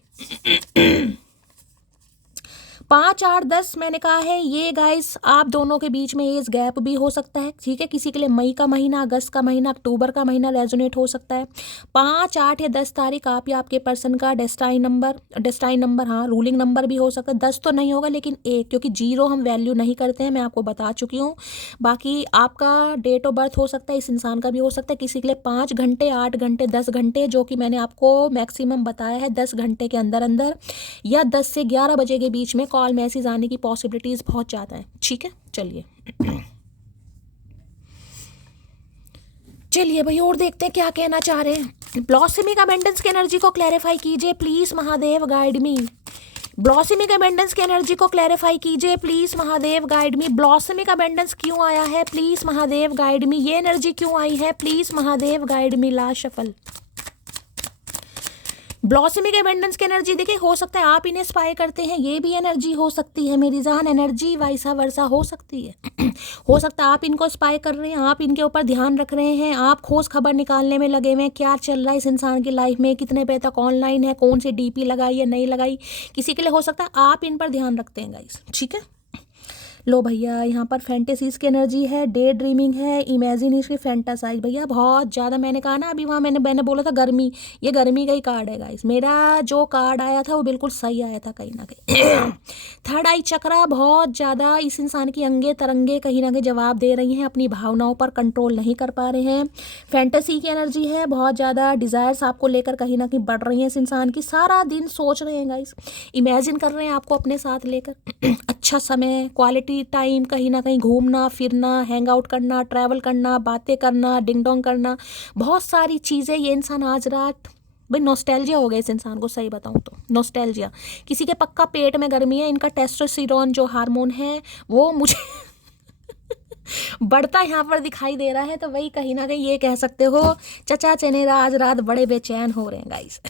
5, 8, 10 मैंने कहा है ये गाइस, आप दोनों के बीच में एज गैप भी हो सकता है, ठीक है। किसी के लिए मई का महीना, अगस्त का महीना, अक्टूबर का महीना रेजोनेट हो सकता है। 5, 8 या 10 तारीख आप या आपके पर्सन का डेस्टाइन नंबर, हाँ रूलिंग नंबर भी हो सकता है। 10 तो नहीं होगा, लेकिन 1, क्योंकि 0 हम वैल्यू नहीं करते हैं, मैं आपको बता चुकी हूँ। बाकी आपका डेट ऑफ बर्थ हो सकता है, इस इंसान का भी हो सकता है। किसी के लिए 5 घंटे, 8 घंटे, 10 घंटे, जो कि मैंने आपको मैक्सिमम बताया है 10 घंटे के अंदर अंदर, या 10 से 11 बजे के बीच में कॉल मैसेज आने की पॉसिबिलिटीज बहुत ज़्यादा है, ठीक है। चलिए भाई और देखते हैं क्या कहना चाह रहे हैं। ब्लॉसमिंग अबंडेंस की एनर्जी को क्लैरिफाई कीजिए please Mahadev, guide me. Blossoming abundance की एनर्जी को क्लैरिफाई कीजिए please Mahadev, guide me. Blossoming abundance क्यों आया है प्लीज महादेव, गाइड मी। ये एनर्जी क्यों आई है please Mahadev, guide me. Last shuffle. Blossoming abundance की एनर्जी, देखिए हो सकता है आप इन्हें स्पाई करते हैं, ये भी एनर्जी हो सकती है मेरी जान, एनर्जी वाइसा वर्सा हो सकती है। हो सकता है आप इनको स्पाई कर रहे हैं, आप इनके ऊपर ध्यान रख रहे हैं, आप खोज खबर निकालने में लगे हुए हैं, क्या चल रहा है इस इंसान की लाइफ में, कितने बजे तक ऑनलाइन है, कौन सी डीपी लगाई है नहीं लगाई। किसी के लिए हो सकता है आप इन पर ध्यान रखते हैं गाइस, ठीक है। लो भैया, यहाँ पर फैंटेसीज की एनर्जी है, डे ड्रीमिंग है, इमेजिनेशन, फैंटासाइज। भैया बहुत ज़्यादा, मैंने कहा ना अभी वहाँ मैंने बोला था गर्मी, ये गर्मी का ही कार्ड है गाइस। मेरा जो कार्ड आया था वो बिल्कुल सही आया था कहीं ना कहीं। थर्ड आई चक्रा, बहुत ज़्यादा इस इंसान की अंगे तरंगे कहीं ना कहीं जवाब दे रही हैं, अपनी भावनाओं पर कंट्रोल नहीं कर पा रहे हैं। फैंटेसी की एनर्जी है, बहुत ज़्यादा डिज़ायर्स आपको लेकर कहीं ना कहीं बढ़ रही हैं इस इंसान की। सारा दिन सोच रहे हैं गाइस, इमेजिन कर रहे हैं आपको अपने साथ लेकर। अच्छा समय, क्वालिटी टाइम, कहीं ना कहीं घूमना फिरना, हैंग आउट करना, ट्रैवल करना, बातें करना, डिंग डोंग करना, बहुत सारी चीज़ें। ये इंसान आज रात भाई नॉस्टैल्जिया हो गया इस इंसान को, सही बताऊं तो नॉस्टैल्जिया। किसी के पक्का पेट में गर्मी है, इनका टेस्टोस्टेरोन जो हार्मोन है वो मुझे बढ़ता यहाँ पर दिखाई दे रहा है। तो वही कहीं ना कहीं ये कह सकते हो चचा चनेरा आज रात बड़े बेचैन हो रहे हैं guys.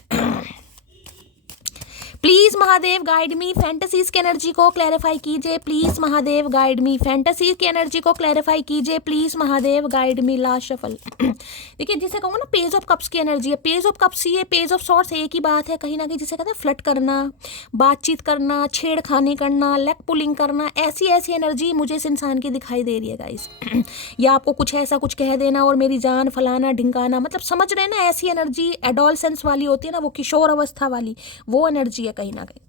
Please please Mahadev guide me, fantasies की एनर्जी को क्लैरिफाई कीजिए please Mahadev guide me, fantasies की एनर्जी को क्लैरिफाई कीजिए please Mahadev guide me. Last shuffle. देखिए जिसे कहूँगा ना पेज ऑफ कप्स की एनर्जी है, पेज ऑफ कप्स ये पेज ऑफ सॉर्ट्स एक ही बात है कहीं ना कहीं, जिसे कहते हैं फ्लर्ट करना, बातचीत करना, छेड़खानी करना, लेग पुलिंग करना, ऐसी ऐसी एनर्जी मुझे इस इंसान की दिखाई दे रही है गाइस। या आपको कुछ ऐसा कुछ कह देना और मेरी जान फलाना ढिंकाना, मतलब समझ रहे हैं ना, ऐसी एनर्जी एडोलसेंस वाली होती है ना, वो किशोर अवस्था वाली, वो एनर्जी है कहीं ना कहीं।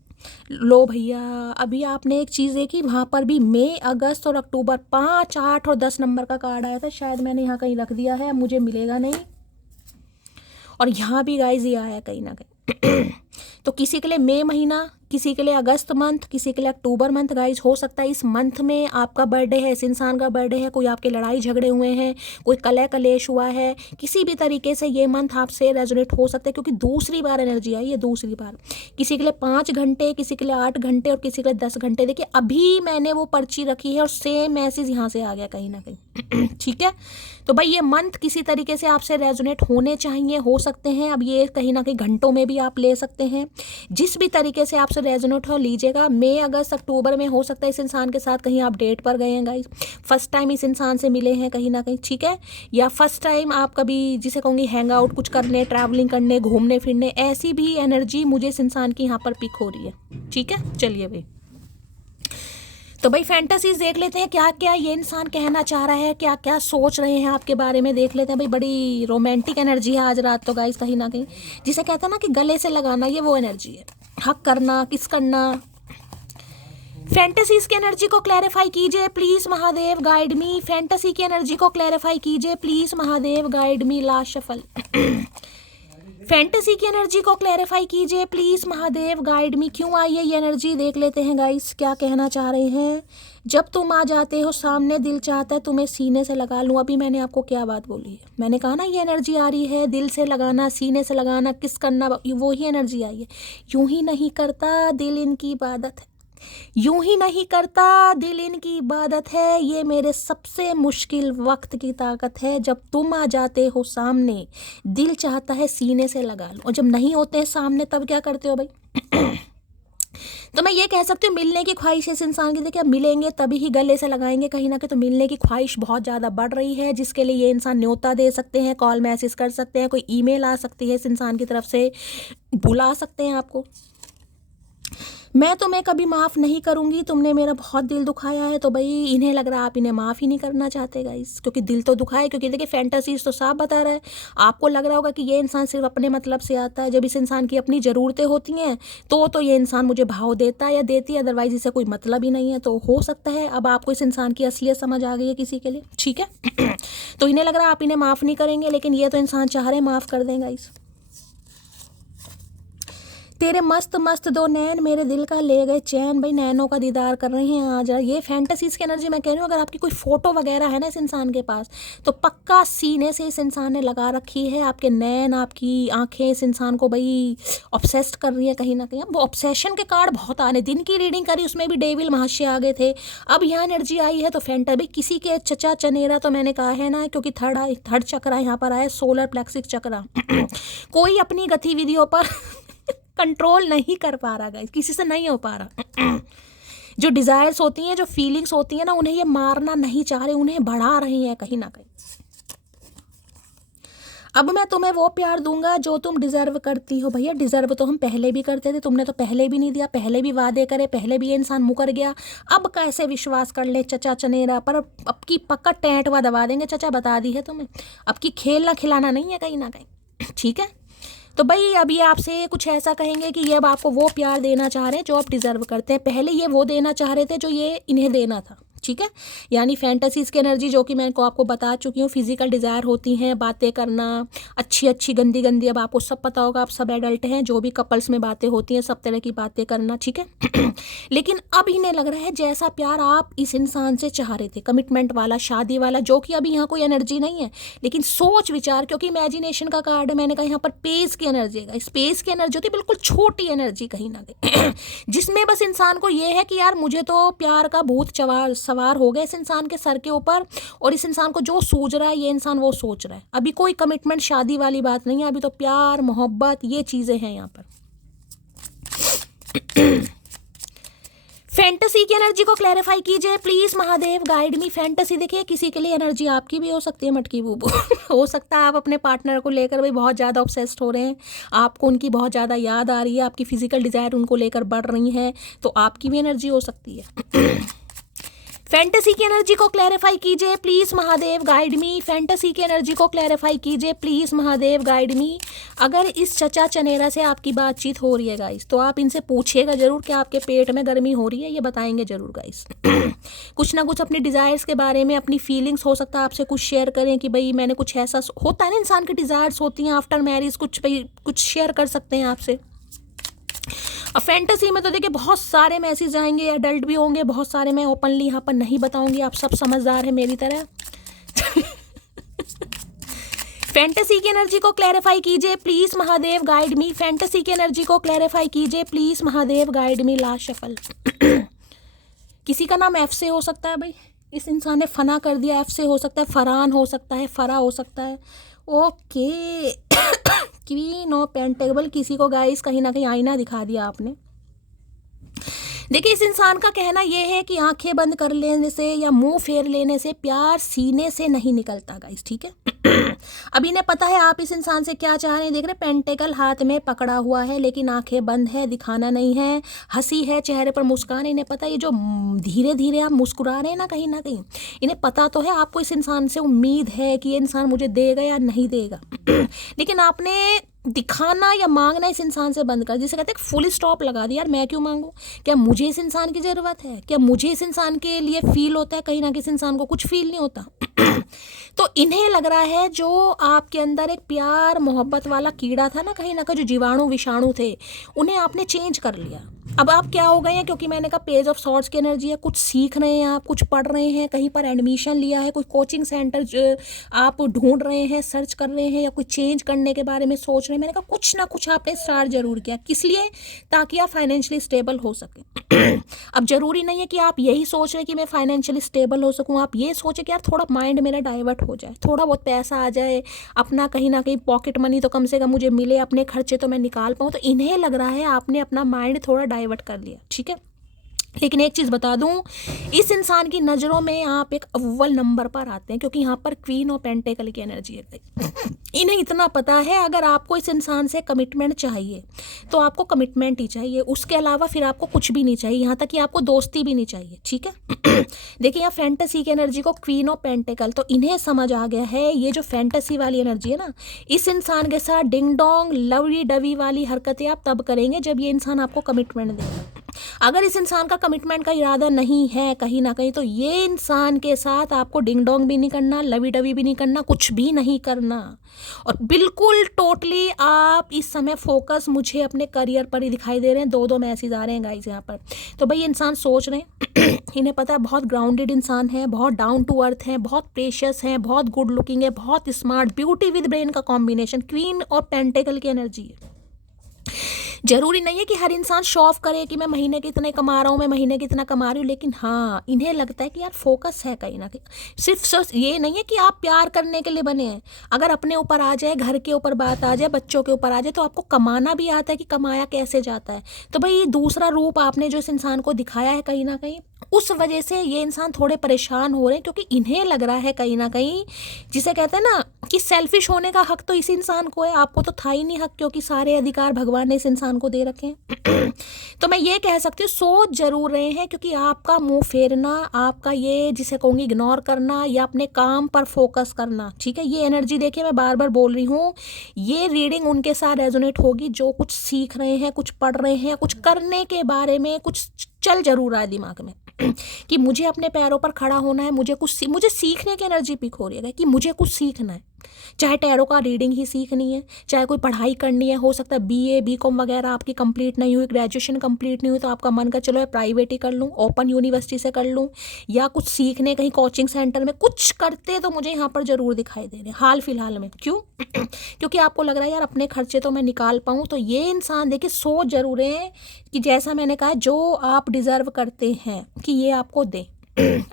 लो भैया अभी आपने एक चीज़ देखी, वहाँ पर भी मई, अगस्त और अक्टूबर 5, 8 और 10 नंबर का कार्ड आया था, शायद मैंने यहाँ कहीं रख दिया है, मुझे मिलेगा नहीं। और यहाँ भी गाइस ये आया कहीं ना कहीं। तो किसी के लिए मई महीना, किसी के लिए अगस्त मंथ, किसी के लिए अक्टूबर मंथ गाइस। हो सकता है इस मंथ में आपका बर्थडे है, इस इंसान का बर्थडे है, कोई आपके लड़ाई झगड़े हुए हैं, कोई कलह कलेश हुआ है, किसी भी तरीके से ये मंथ आपसे रेजोनेट हो सकता है, क्योंकि दूसरी बार एनर्जी आई है, दूसरी बार। किसी के लिए 5 घंटे, किसी के लिए 8 घंटे और किसी के लिए 10 घंटे। देखिए अभी मैंने वो पर्ची रखी है और सेम मैसेज यहाँ से आ गया कहीं ना कहीं। ठीक है, तो भाई ये मंथ किसी तरीके से आपसे रेजोनेट होने चाहिए, हो सकते हैं। अब ये कहीं ना कहीं घंटों में भी आप ले सकते हैं, जिस भी तरीके से आपसे रेजोनेट हो लीजिएगा। मई, अगस्त, अक्टूबर में हो सकता है इस इंसान के साथ कहीं आप डेट पर गए हैं गाइस, फर्स्ट टाइम इस इंसान से मिले हैं कहीं ना कहीं, ठीक है, या फर्स्ट टाइम आप कभी जिसे कहूँगी हैंग आउट कुछ करने, ट्रैवलिंग करने, घूमने फिरने, ऐसी भी एनर्जी मुझे इस इंसान की यहाँ पर पिक हो रही है। ठीक है, चलिए भाई, तो भाई फैंटेसीज देख लेते हैं क्या क्या ये इंसान कहना चाह रहा है, क्या क्या सोच रहे हैं आपके बारे में, देख लेते हैं भाई। बड़ी रोमांटिक एनर्जी है आज रात तो गाइस कहीं ना कहीं, जिसे कहते हैं ना कि गले से लगाना, ये वो एनर्जी है, हक करना, किस करना। फैंटेसीज की एनर्जी को क्लैरिफाई कीजिए please Mahadev guide me, fantasy की एनर्जी को क्लैरिफाई कीजिए please Mahadev guide me. Last shuffle. Fantasy की एनर्जी को क्लैरिफाई कीजिए प्लीज महादेव गाइड मी। क्यों आई है ये एनर्जी, देख लेते हैं गाइस क्या कहना चाह रहे हैं। जब तुम आ जाते हो सामने, दिल चाहता है तुम्हें सीने से लगा लूं। अभी मैंने आपको क्या बात बोली है, मैंने कहा ना ये एनर्जी आ रही है, दिल से लगाना, सीने से लगाना, किस करना, वो ही एनर्जी आई है। यूं ही नहीं करता दिल इनकी इबादत है, यूं ही नहीं करता दिल इनकी इबादत है, ये मेरे सबसे मुश्किल वक्त की ताकत है। जब तुम आ जाते हो सामने, दिल चाहता है सीने से लगा लो, और जब नहीं होते हैं सामने तब क्या करते हो भाई। तो मैं ये कह सकती हूँ मिलने की ख्वाहिश इस इंसान की, देखिए मिलेंगे तभी ही गले से लगाएंगे कहीं ना कहीं, तो मिलने की ख्वाहिश बहुत ज़्यादा बढ़ रही है, जिसके लिए ये इंसान न्योता दे सकते हैं, कॉल मैसेज कर सकते हैं, कोई ईमेल आ सकती है इस इंसान की तरफ से, बुला सकते हैं आपको। मैं तुम्हें कभी माफ़ नहीं करूँगी, तुमने मेरा बहुत दिल दुखाया है। तो भाई इन्हें लग रहा है आप इन्हें माफ़ ही नहीं करना चाहते गाइस, क्योंकि दिल तो दुखा है। क्योंकि देखिए फैंटेसीज तो साफ बता रहा है, आपको लग रहा होगा कि ये इंसान सिर्फ अपने मतलब से आता है। जब इस इंसान की अपनी ज़रूरतें होती हैं तो ये इंसान मुझे भाव देता है या देती है, अदरवाइज इसे कोई मतलब ही नहीं है। तो हो सकता है अब आपको इस इंसान की असलियत समझ आ गई है किसी के लिए, ठीक है। तो इन्हें लग रहा है आप इन्हें माफ़ नहीं करेंगे, लेकिन ये तो इंसान चाह रहे हैं माफ़ कर दें गाइस। तेरे मस्त मस्त 2 नैन मेरे दिल का ले गए चैन, भाई नैनों का दीदार कर रहे हैं आज। ये फैंटेसीज की एनर्जी मैं कह रही हूँ, अगर आपकी कोई फोटो वगैरह है ना इस इंसान के पास, तो पक्का सीने से इस इंसान ने लगा रखी है। आपके नैन, आपकी आंखें इस इंसान को भाई ऑब्सेस्ड कर रही है कहीं ना कहीं। वो ऑब्सेशन के कार्ड बहुत आ रहे, दिन की रीडिंग करी उसमें भी डेविल महाशय आ गए थे, अब यहाँ एनर्जी आई है तो फैंटा भाई किसी के चचा चनेरा, तो मैंने कहा है ना, क्योंकि थर्ड चक्रा यहाँ पर आया, सोलर प्लेक्सिक चक्रा। कोई अपनी गतिविधियों पर कंट्रोल नहीं कर पा रहा गाइस, किसी से नहीं हो पा रहा। जो डिजायर्स होती हैं, जो फीलिंग्स होती हैं ना, उन्हें ये मारना नहीं चाह रहे, उन्हें बढ़ा रहे हैं कहीं ना कहीं। अब मैं तुम्हें वो प्यार दूंगा जो तुम डिजर्व करती हो। भैया डिजर्व तो हम पहले भी करते थे, तुमने तो पहले भी नहीं दिया, पहले भी वादे करे, पहले भी ये इंसान मुकर गया। अब कैसे विश्वास कर ले चचा चनेरा पर, अब की पक्का टैंटवा दबा देंगे। चचा बता दी है तुम्हें, अब की खेलना खिलाना नहीं है कहीं ना कहीं, ठीक है। तो भाई अब ये आपसे कुछ ऐसा कहेंगे कि ये अब आपको वो प्यार देना चाह रहे हैं जो आप डिजर्व करते हैं, पहले ये वो देना चाह रहे थे जो ये इन्हें देना था, ठीक है। यानी फैंटेसीज की एनर्जी जो कि मैं आपको बता चुकी हूँ, फिजिकल डिज़ायर होती हैं, बातें करना अच्छी अच्छी गंदी गंदी, अब आपको सब पता होगा, आप सब एडल्ट हैं, जो भी कपल्स में बातें होती हैं सब तरह की बातें करना, ठीक है। लेकिन अब इन्हें लग रहा है जैसा प्यार आप इस इंसान से चाह रहे थे, कमिटमेंट वाला, शादी वाला, जो कि अभी यहाँ कोई एनर्जी नहीं है, लेकिन सोच विचार, क्योंकि इमेजिनेशन का कार्ड है, मैंने कहा यहाँ पर पेस की एनर्जी है, स्पेस की एनर्जी होती है, बिल्कुल छोटी एनर्जी कहीं ना कहीं, जिसमें बस इंसान को ये है कि यार मुझे तो प्यार का भूत सवार हो गया इस इंसान के सर के ऊपर, और इस इंसान को जो सूझ रहा है ये इंसान वो सोच रहा है। अभी कोई कमिटमेंट शादी वाली बात नहीं है, अभी तो प्यार मोहब्बत ये चीज़ें हैं यहाँ पर। फैंटेसी की एनर्जी को क्लैरिफाई कीजिए please Mahadev, guide me. Fantasy देखिए, किसी के लिए एनर्जी आपकी भी हो सकती है मटकी बूबू। हो सकता है आप अपने पार्टनर को लेकर भाई बहुत ज़्यादा ऑब्सेस्ड हो रहे हैं, आपको उनकी बहुत ज़्यादा याद आ रही है, आपकी फिजिकल डिज़ायर उनको लेकर बढ़ रही है, तो आपकी भी एनर्जी हो सकती है। फैंटेसी की एनर्जी को क्लैरिफाई कीजिए please Mahadev, guide me. Fantasy की एनर्जी को क्लैरिफाई कीजिए प्लीज महादेव, गाइड मी। अगर इस चचा चनेरा से आपकी बातचीत हो रही है गाइस, तो आप इनसे पूछिएगा जरूर कि आपके पेट में गर्मी हो रही है, ये बताएंगे जरूर गाइस। कुछ ना कुछ अपनी डिज़ायर्स के बारे में, अपनी फीलिंग्स हो सकता है आपसे कुछ शेयर करें कि भाई मैंने कुछ ऐसा होता है ना, इंसान की डिज़ायर्स होती हैं आफ्टर मैरिज, कुछ भाई कुछ शेयर कर सकते हैं आपसे। अब फैंटेसी में तो देखिए बहुत सारे मैसेज आएंगे, एडल्ट भी होंगे बहुत सारे, मैं ओपनली यहाँ पर नहीं बताऊंगी, आप सब समझदार हैं मेरी तरह। फैंटेसी की एनर्जी को क्लैरिफाई कीजिए please Mahadev, guide me. Fantasy की एनर्जी को क्लैरिफाई कीजिए please Mahadev, guide me. Last shuffle. किसी का नाम एफ से हो सकता है भाई, इस इंसान ने फना कर दिया, एफ से हो सकता है, फरहान हो सकता है, फरा हो सकता है। ओके। क्वीन ऑफ पेंटेबल, किसी को गाइस कहीं ना कहीं आईना दिखा दिया आपने। देखिए इस इंसान का कहना यह है कि आंखें बंद कर लेने से या मुंह फेर लेने से प्यार सीने से नहीं निकलता गाइस, ठीक है। अब इन्हें पता है आप इस इंसान से क्या चाह रहे हैं। देख रहे पेंटेकल हाथ में पकड़ा हुआ है, लेकिन आंखें बंद है, दिखाना नहीं है, हंसी है, चेहरे पर मुस्कान है। इन्हें पता है ये जो धीरे धीरे आप मुस्कुरा रहे हैं ना कहीं इन्हें पता तो है आपको इस इंसान से उम्मीद है कि ये इंसान मुझे देगा या नहीं देगा। लेकिन आपने दिखाना या मांगना इस इंसान से बंद कर, जिसे कहते हैं फुल स्टॉप लगा दिया। यार मैं क्यों मांगूं, क्या मुझे इस इंसान की ज़रूरत है, क्या मुझे इस इंसान के लिए फील होता है, कहीं ना किसी इंसान को कुछ फील नहीं होता। तो इन्हें लग रहा है जो आपके अंदर एक प्यार मोहब्बत वाला कीड़ा था ना कहीं जो जीवाणु विषाणु थे, उन्हें आपने चेंज कर लिया। अब आप क्या हो गए हैं, क्योंकि मैंने कहा पेज ऑफ सॉर्ड्स की एनर्जी है, कुछ सीख रहे हैं आप, कुछ पढ़ रहे हैं, कहीं पर एडमिशन लिया है, कोई कोचिंग सेंटर आप ढूंढ रहे हैं, सर्च कर रहे हैं, या कुछ चेंज करने के बारे में सोच रहे हैं। मैंने कहा कुछ ना कुछ आपने स्टार्ट जरूर किया, किस लिए, ताकि आप फाइनेंशियली स्टेबल हो सकें। अब जरूरी नहीं है कि आप यही सोच रहे हैं कि मैं फाइनेंशियली स्टेबल हो सकूं, आप ये सोचें कि यार थोड़ा माइंड मेरा डाइवर्ट हो जाए, थोड़ा बहुत पैसा आ जाए, अपना कहीं ना कहीं पॉकेट मनी तो कम से कम मुझे मिले, अपने खर्चे तो मैं निकाल पाऊँ। तो इन्हें लग रहा है आपने अपना माइंड थोड़ा डाइवर्ट कर लिया, ठीक है। लेकिन एक चीज़ बता दूं, इस इंसान की नज़रों में आप एक अव्वल नंबर पर आते हैं, क्योंकि यहाँ पर क्वीन ऑफ पेंटेकल की एनर्जी है। इन्हें इतना पता है अगर आपको इस इंसान से कमिटमेंट चाहिए तो आपको कमिटमेंट ही चाहिए, उसके अलावा फिर आपको कुछ भी नहीं चाहिए, यहाँ तक कि आपको दोस्ती भी नहीं चाहिए, ठीक है। देखिए यहाँ फैंटेसी की एनर्जी को क्वीन ऑफ पेंटेकल, तो इन्हें समझ आ गया है ये जो फैंटेसी वाली एनर्जी है ना, इस इंसान के साथ डिंग डोंग लवी डवी वाली हरकतें आप तब करेंगे जब ये इंसान आपको कमिटमेंट देगा। अगर इस इंसान का कमिटमेंट का इरादा नहीं है कहीं ना कहीं, तो ये इंसान के साथ आपको डिंग डोंग भी नहीं करना, लवी डवी भी नहीं करना, कुछ भी नहीं करना, और बिल्कुल टोटली आप इस समय फोकस मुझे अपने करियर पर ही दिखाई दे रहे हैं। दो मैसेज आ रहे हैं गाइस यहाँ पर। तो भाई इंसान सोच रहे हैं इन्हें पता है बहुत ग्राउंडेड इंसान है, बहुत डाउन टू अर्थ है, बहुत प्रेशियस है, बहुत गुड लुकिंग है, बहुत स्मार्ट, ब्यूटी विद ब्रेन का कॉम्बिनेशन, क्वीन और पेंटेकल की एनर्जी है। जरूरी नहीं है कि हर इंसान शो ऑफ करे कि मैं महीने के इतने कमा रहा हूँ, मैं महीने के इतना कमा रही हूँ, लेकिन हाँ इन्हें लगता है कि यार फोकस है कहीं ना कहीं। सिर्फ ये नहीं है कि आप प्यार करने के लिए बने हैं, अगर अपने ऊपर आ जाए, घर के ऊपर बात आ जाए, बच्चों के ऊपर आ जाए, तो आपको कमाना भी आता है कि कमाया कैसे जाता है। तो भाई दूसरा रूप आपने जो इस इंसान को दिखाया है कहीं ना कहीं, उस वजह से ये इंसान थोड़े परेशान हो रहे हैं, क्योंकि इन्हें लग रहा है कहीं ना कहीं, जिसे कहते हैं ना कि सेल्फिश होने का हक तो इस इंसान को है, आपको तो था ही नहीं हक, क्योंकि सारे अधिकार भगवान ने इस इंसान को दे रखे हैं। तो मैं ये कह सकती हूँ सोच जरूर रहे हैं, क्योंकि आपका मुंह फेरना, आपका ये जिसे कहूँगी इग्नोर करना या अपने काम पर फोकस करना, ठीक है, ये एनर्जी देखिए मैं बार बार बोल रही हूँ, ये रीडिंग उनके साथ रेजोनेट होगी जो कुछ सीख रहे हैं, कुछ पढ़ रहे हैं, कुछ करने के बारे में कुछ चल जरूर रहा है दिमाग में कि मुझे अपने पैरों पर खड़ा होना है, मुझे सीखने की एनर्जी पिक हो रही है कि मुझे कुछ सीखना है, चाहे टैरो का रीडिंग ही सीखनी है, चाहे कोई पढ़ाई करनी है, हो सकता है बीए बीकॉम वगैरह आपकी कंप्लीट नहीं हुई, ग्रेजुएशन कंप्लीट नहीं हुई, तो आपका मन का चलो प्राइवेट ही कर लूँ, ओपन यूनिवर्सिटी से कर लूँ, या कुछ सीखने कहीं कोचिंग सेंटर में कुछ करते तो मुझे यहाँ पर ज़रूर दिखाई दे रहे हैं हाल फिलहाल में। क्यों? क्योंकि आपको लग रहा है यार अपने खर्चे तो मैं निकाल पाऊँ। तो ये इंसान देखिए सोच जरूर है कि जैसा मैंने कहा जो आप डिज़र्व करते हैं कि ये आपको दें,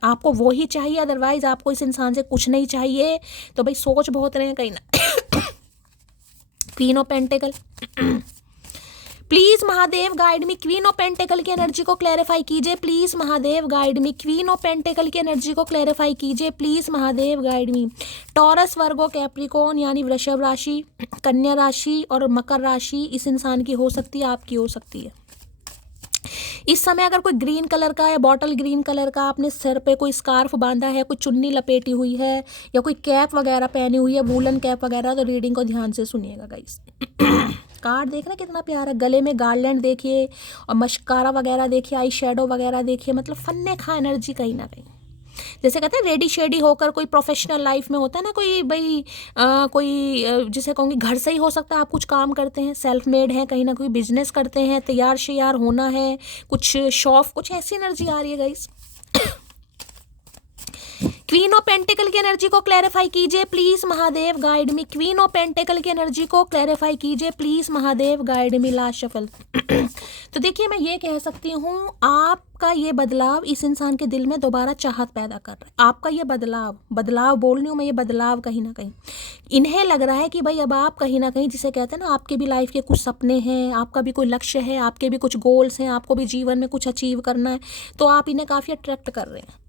आपको वो ही चाहिए, अदरवाइज आपको इस इंसान से कुछ नहीं चाहिए। तो भाई सोच बहुत रहे हैं कहीं ना। Queen of pentacle, please Mahadev guide me, queen of pentacle की एनर्जी को क्लैरिफाई कीजिए please Mahadev guide me, queen of pentacle की एनर्जी को क्लैरिफाई कीजिए please Mahadev guide me. Taurus, Virgo, Capricorn यानी वृषभ राशि, कन्या राशि और मकर राशि इस इंसान की हो सकती है, आपकी हो सकती है। इस समय अगर कोई ग्रीन कलर का या बॉटल ग्रीन कलर का आपने सिर पे कोई स्कार्फ बांधा है, कोई चुन्नी लपेटी हुई है या कोई कैप वगैरह पहनी हुई है, वूलन कैप वगैरह, तो रीडिंग को ध्यान से सुनिएगा गाइस। कार्ड देख रहे हैं कितना प्यारा है, गले में गार्लैंड देखिए और मस्कारा वगैरह देखिए, आई शेडो वगैरह देखिए, मतलब फन्ने खा एनर्जी कहीं ना कहीं। जैसे कहते हैं रेडी शेडी होकर कोई प्रोफेशनल लाइफ में होता है ना कोई भाई जिसे कहूँगी घर से ही हो सकता है, आप कुछ काम करते हैं, सेल्फ मेड हैं, कहीं ना कोई बिजनेस करते हैं, तैयार श्यार होना है, कुछ शौफ, कुछ ऐसी एनर्जी आ रही है गाइस। क्वीन ऑफ पेंटिकल की एनर्जी को क्लैरिफाई कीजिए please Mahadev guide me, queen of pentacle की एनर्जी को क्लैरिफाई कीजिए please Mahadev guide me. Last shuffle. तो देखिए मैं ये कह सकती हूँ आपका ये बदलाव इस इंसान के दिल में दोबारा चाहत पैदा कर रहा है। आपका ये बदलाव बोल रही हूँ मैं, ये बदलाव कहीं ना कहीं इन्हें लग रहा है कि भाई अब आप कहीं ना कहीं, जिसे कहते हैं ना, आपके भी लाइफ के कुछ सपने हैं, आपका भी कोई लक्ष्य है, आपके भी कुछ गोल्स हैं, आपको भी जीवन में कुछ अचीव करना है, तो आप इन्हें काफ़ी अट्रैक्ट कर रहे हैं।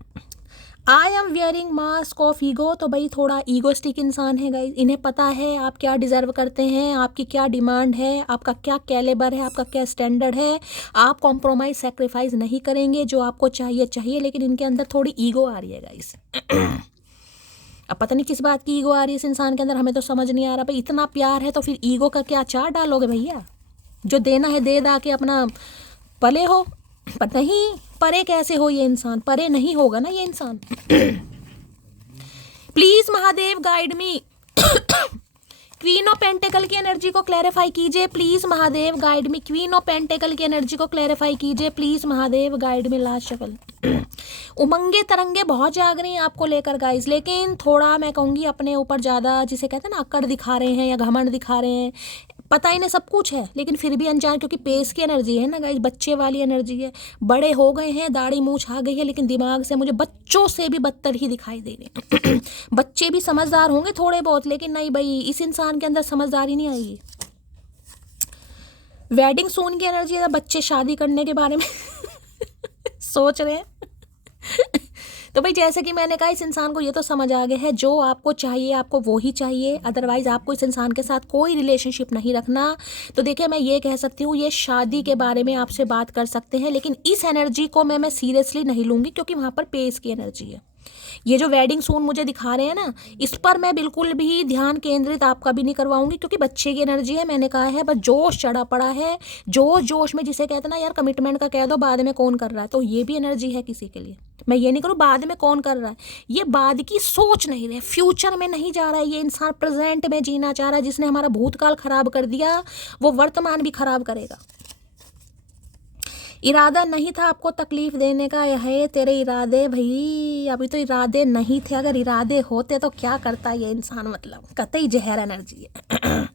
I am wearing mask of ego, तो भाई थोड़ा ईगोस्टिक इंसान है गाइस। इन्हें पता है आप क्या डिजर्व करते हैं, आपकी क्या डिमांड है, आपका क्या कैलेबर है, आपका क्या स्टैंडर्ड है। आप कॉम्प्रोमाइज सेक्रीफाइस नहीं करेंगे, जो आपको चाहिए, लेकिन इनके अंदर थोड़ी ईगो आ रही है गाइस। अब पता नहीं किस बात की ईगो आ रही है इस इंसान के अंदर, हमें तो समझ नहीं आ रहा। भाई इतना प्यार है तो फिर ईगो का क्या चार डालोगे भैया, जो देना है दे दा के अपना पले हो। पर नहीं, परे कैसे हो ये इंसान, परे नहीं होगा ना ये इंसान। Please Mahadev guide me, queen of pentacle की एनर्जी को क्लैरिफाई कीजिए please Mahadev guide me, queen of pentacle की एनर्जी को क्लैरिफाई कीजिए please Mahadev guide me. Last shuffle. उमंगे तरंगे बहुत जाग रही हैं आपको लेकर गाइस, लेकिन थोड़ा मैं कहूँगी अपने ऊपर ज़्यादा, जिसे कहते हैं ना, अक्कड़ दिखा रहे हैं या घमंड दिखा रहे हैं। पता इन्हें सब कुछ है लेकिन फिर भी अनजान, क्योंकि पेस की एनर्जी है ना गाइस, बच्चे वाली एनर्जी है। बड़े हो गए हैं, दाढ़ी मूछ आ गई है, लेकिन दिमाग से मुझे बच्चों से भी बदतर ही दिखाई दे रहे हैं। बच्चे भी समझदार होंगे थोड़े बहुत, लेकिन नहीं भाई, इस इंसान के अंदर समझदारी नहीं आएगी। वेडिंग सून की एनर्जी है, बच्चे शादी करने के बारे में सोच रहे हैं। तो भाई जैसे कि मैंने कहा, इस इंसान को ये तो समझ आ गया है, जो आपको चाहिए आपको वो ही चाहिए, अदरवाइज आपको इस इंसान के साथ कोई रिलेशनशिप नहीं रखना। तो देखिए मैं ये कह सकती हूँ, ये शादी के बारे में आपसे बात कर सकते हैं, लेकिन इस एनर्जी को मैं सीरियसली नहीं लूँगी, क्योंकि वहाँ पर पेस की एनर्जी है। ये जो वेडिंग सून मुझे दिखा रहे हैं ना, इस पर मैं बिल्कुल भी ध्यान केंद्रित आपका भी नहीं करवाऊंगी, क्योंकि बच्चे की एनर्जी है। मैंने कहा है बस जोश चढ़ा पड़ा है, जोश में, जिसे कहते हैं ना यार, कमिटमेंट का कह दो, बाद में कौन कर रहा है, तो ये भी एनर्जी है किसी के लिए। मैं ये नहीं करूँ बाद में कौन कर रहा है, ये बाद की सोच नहीं रहे, फ्यूचर में नहीं जा रहा है ये इंसान, प्रेजेंट में जीना चाह रहा है। जिसने हमारा भूतकाल खराब कर दिया वो वर्तमान भी खराब करेगा। इरादा नहीं था आपको तकलीफ देने का, है तेरे इरादे भाई, अभी तो इरादे नहीं थे, अगर इरादे होते तो क्या करता ये इंसान, मतलब कतई जहर एनर्जी है।